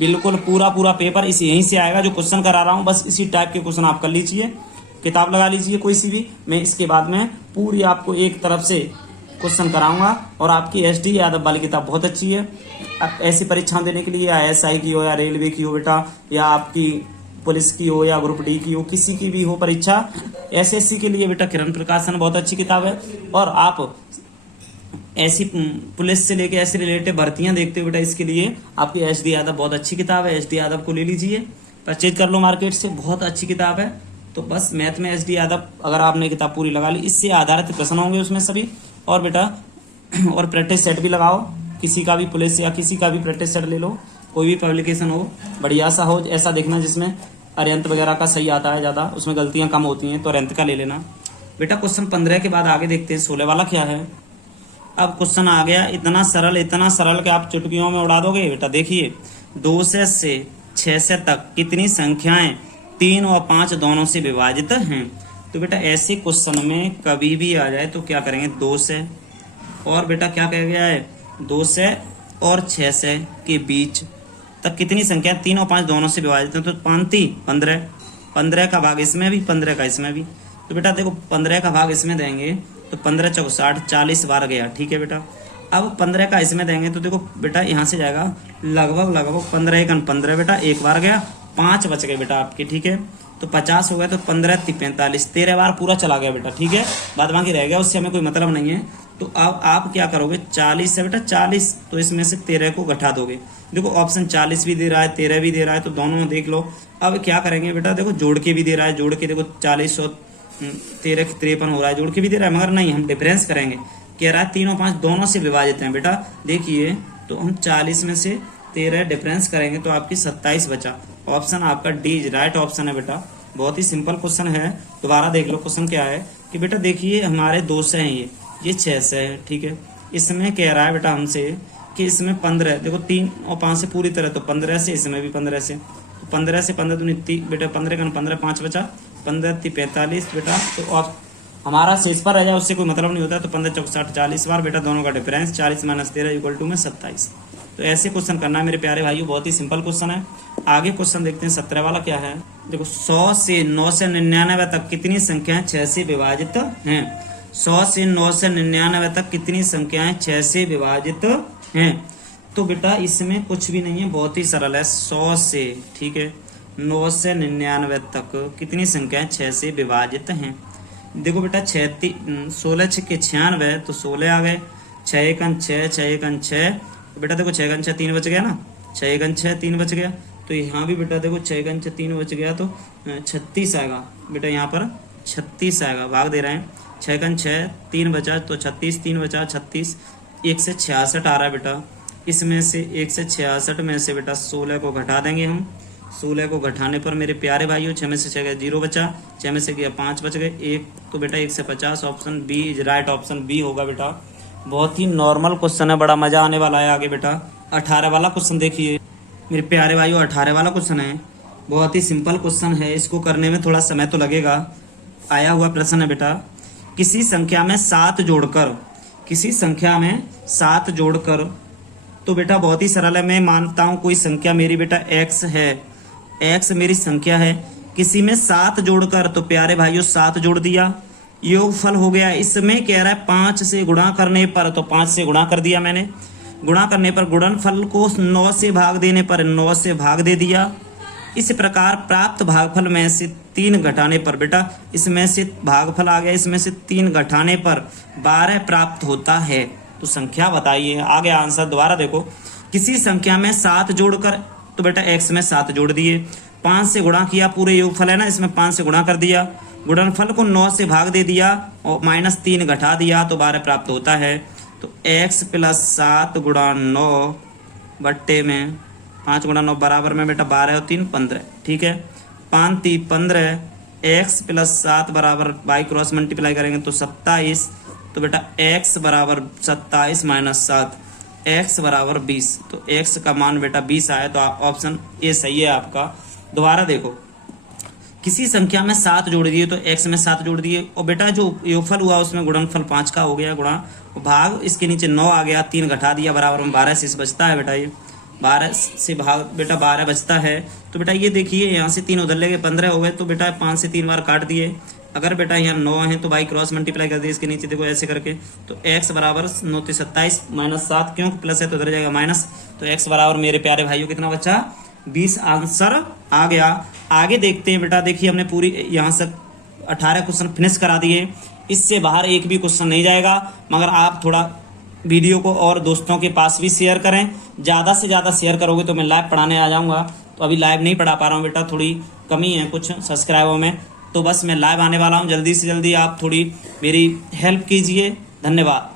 बिल्कुल पूरा पेपर इसी यहीं से आएगा, जो क्वेश्चन करा रहा हूँ बस इसी टाइप के क्वेश्चन आप कर लीजिए, किताब लगा लीजिए कोई सी भी। मैं इसके बाद में पूरी आपको एक तरफ से क्वेश्चन कराऊंगा, और आपकी SD यादव वाली किताब बहुत अच्छी है, ऐसी परीक्षाएं देने के लिए, या SI की हो या रेलवे की हो बेटा, या आपकी पुलिस की हो या ग्रुप D की हो, किसी की भी हो परीक्षा, SSC के लिए बेटा किरण प्रकाशन बहुत अच्छी किताब है। और आप ऐसी पुलिस से लेके ऐसे रिलेटेड भर्तियां देखते हो बेटा, इसके लिए आपकी एच डी यादव बहुत अच्छी किताब है। एच डी यादव को ले लीजिए, परचेज कर लो मार्केट से, बहुत अच्छी किताब है। तो बस मैथ में एच डी यादव अगर आपने किताब पूरी लगा ली, इससे आधारित प्रश्न होंगे उसमें सभी। और बेटा और प्रैक्टिस सेट भी लगाओ, किसी का भी पुलिस या किसी का भी प्रैक्टिस सेट ले लो, कोई भी पब्लिकेशन हो बढ़िया सा हो, ऐसा देखना जिसमें अरिहंत वगैरह का सही आता है ज़्यादा, उसमें गलतियां कम होती हैं, तो अरिहंत का ले लेना बेटा। क्वेश्चन 15 के बाद आगे देखते हैं 16 वाला क्या है। अब क्वेश्चन आ गया इतना सरल कि आप चुटकियों में उड़ा दोगे बेटा। देखिए 2 से 6 से तक कितनी संख्याएं 3 और 5 दोनों से विभाजित हैं। तो बेटा ऐसे क्वेश्चन में कभी भी आ जाए तो क्या करेंगे, 2 से और बेटा क्या कह गया है, 2 से और 6 से के बीच तक कितनी संख्या 3 और 5 दोनों से विभाजित है। तो 15, 15 का भाग इसमें भी, 15 का इसमें भी। तो बेटा देखो 15 का भाग इसमें देंगे तो 15 चौक 60, 40 बार गया, ठीक है बेटा। अब 15 का इसमें देंगे तो देखो बेटा यहाँ से जाएगा लगभग 15 एकन 15 बेटा, एक बार गया, 5 बच गए बेटा आपके, ठीक है। तो 50 हो गया, तो 15 45, 13 बार पूरा चला गया बेटा, ठीक है। बाद बाकी रह गया, उससे हमें कोई मतलब नहीं है। तो अब आप क्या करोगे, 40 से बेटा 40, तो इसमें से 13 को घटा दोगे। देखो ऑप्शन 40 भी दे रहा है, 13 भी दे रहा है, तो दोनों देख लो। अब क्या करेंगे बेटा, देखो जोड़ के भी दे रहा है, जोड़ के देखो 40 और 13 53 हो रहा है, जोड़ के भी दे रहा है, मगर नहीं, हम डिफरेंस करेंगे। कह रहा है 3 और 5 दोनों से विभाजित हैं बेटा। देखिए तो हम 40 में से 13 डिफरेंस करेंगे तो आपकी 27 बचा। ऑप्शन आपका डी राइट ऑप्शन है बेटा। बहुत ही सिंपल क्वेश्चन है, दोबारा देख लो क्वेश्चन क्या है कि बेटा देखिए हमारे 2 से हैं, ये 6 से है, ठीक है। इसमें कह रहा है बेटा हमसे कि इसमें 15, देखो 3 और 5 से पूरी तरह, तो 15 से, इसमें भी 15 से, तो 15 से 15 दूनी 30 बेटा, 15 का 15, 5 बचा, 15 45 बेटा। तो आप हमारा शेष पर रह जाए उससे कोई मतलब नहीं होता। तो 15 चौक 60, 40 बार बेटा, दोनों का डिफरेंस 40 - 13 = में 27। तो ऐसे क्वेश्चन करना है मेरे प्यारे भाइयों, बहुत ही सिंपल क्वेश्चन है। आगे क्वेश्चन देखते हैं 17 वाला क्या है। देखो 100 से 999 तक कितनी संख्याएं 6 से विभाजित हैं। 100 से 999 तक कितनी संख्याएं 6 से विभाजित हैं। तो बेटा इसमें कुछ भी नहीं है, बहुत ही सरल है। 100 से, ठीक है, 9 से 99 तक कितनी संख्याएं 6 से विभाजित हैं। देखो बेटा 16 6 के 96, तो 16 आ गए, 6 एकन 6, 6 एकन 6, तो बेटा देखो 6 एकन 6 3 बच गया ना, 6 एकन 6 3 बच गया। तो यहाँ भी बेटा देखो 6 एकन 6 3 बच गया, तो 36 आएगा बेटा, यहाँ पर 36 आएगा, भाग दे रहे हैं। 6 एकन 6 3 बचा, तो 36 3 बचा 36, 1 से 66 आ रहा है बेटा। इसमें से 1 से 66 में से बेटा 16 को घटा देंगे हम। 16 को घटाने पर मेरे प्यारे भाइयों 6 में से 6 गया 0 बचा, 6 में से गया 5 बच गए 1, तो बेटा 1 से 50, option B is right option B होगा बेटा। बहुत ही नॉर्मल क्वेश्चन है, बड़ा मजा आने वाला है आगे बेटा। 18 वाला क्वेश्चन देखिए मेरे प्यारे भाइयों, 18 वाला क्वेश्चन है, बहुत ही सिंपल क्वेश्चन है, इसको करने में थोड़ा समय तो लगेगा। आया हुआ प्रश्न है बेटा, किसी संख्या में 7 जोड़कर, किसी संख्या में 7 जोड़कर, तो बेटा बहुत ही सरल है। मैं मानता हूं कोई संख्या मेरी बेटा x है, x मेरी संख्या है, किसी में 7 जोड़कर, तो प्यारे भाइयों 7 जोड़ दिया, योगफल हो गया। इसमें कह रहा है 5 से गुणा करने पर, तो 5 से गुणा कर दिया मैंने, गुणा करने पर गुणनफल को 9 से भाग देने पर 9 से भाग दे दिया। इस प्रकार प्राप्त भागफल में से 3 घटाने पर, बेटा इसमें से भागफल आ गया, इसमें से 3 घटाने पर 12 प्राप्त होता है। तो संख्या बताइए, आ गया आंसर। दोबारा देखो, किसी संख्या में 7 जोड़कर, तो बेटा x में 7 जोड़ दिए, 5 से गुणा किया, पूरे योगफल है ना, इसमें 5 से गुणा कर दिया, गुणनफल को 9 से भाग दे दिया और -3 घटा दिया, तो 12 प्राप्त होता है। तो x + 7 × 9 बट्टे में 5 × 9 बराबर में बेटा 12 और 3 15, ठीक है। 5 3 15, x + 7 बराबर बाई क्रॉस मल्टीप्लाई करेंगे तो 27, तो बेटा x बराबर 27 - 7, x बराबर 20, तो x का मान बेटा 20 आया, तो ऑप्शन ए सही है आपका। दोबारा देखो, किसी संख्या में 7 जोड़ दिए, तो x में 7 जोड़ दिए, और बेटा जो योगफल हुआ उसमें गुणनफल 5 का हो गया, गुणा भाग इसके नीचे 9 आ गया, 3 घटा दिया, बराबर में 12 से बचता है बेटा, ये 12 से भाग बेटा 12 बचता है। तो बेटा ये देखिए यहाँ से 3 उधर ले गए, 15 हो गए, तो बेटा 5 से 3 बार काट दिए। अगर बेटा यहाँ 9 है तो बाई क्रॉस मल्टीप्लाई कर दिए इसके नीचे, देखो ऐसे करके, तो x बराबर 9 × 27 - 7, क्योंकि प्लस है तो उधर जाएगा माइनस, तो x बराबर मेरे प्यारे भाइयों कितना बचा, 20 आंसर आ गया। आगे देखते हैं बेटा, देखिए हमने पूरी यहाँ से 18 क्वेश्चन फिनिश करा दिए, इससे बाहर एक भी क्वेश्चन नहीं जाएगा, मगर आप थोड़ा वीडियो को और दोस्तों के पास भी शेयर करें। ज़्यादा से ज़्यादा शेयर करोगे तो मैं लाइव पढ़ाने आ जाऊँगा। तो अभी लाइव नहीं पढ़ा पा रहा हूँ बेटा, थोड़ी कमी है कुछ सब्सक्राइबर में, तो बस मैं लाइव आने वाला हूँ। जल्दी से जल्दी आप थोड़ी मेरी हेल्प कीजिए। धन्यवाद।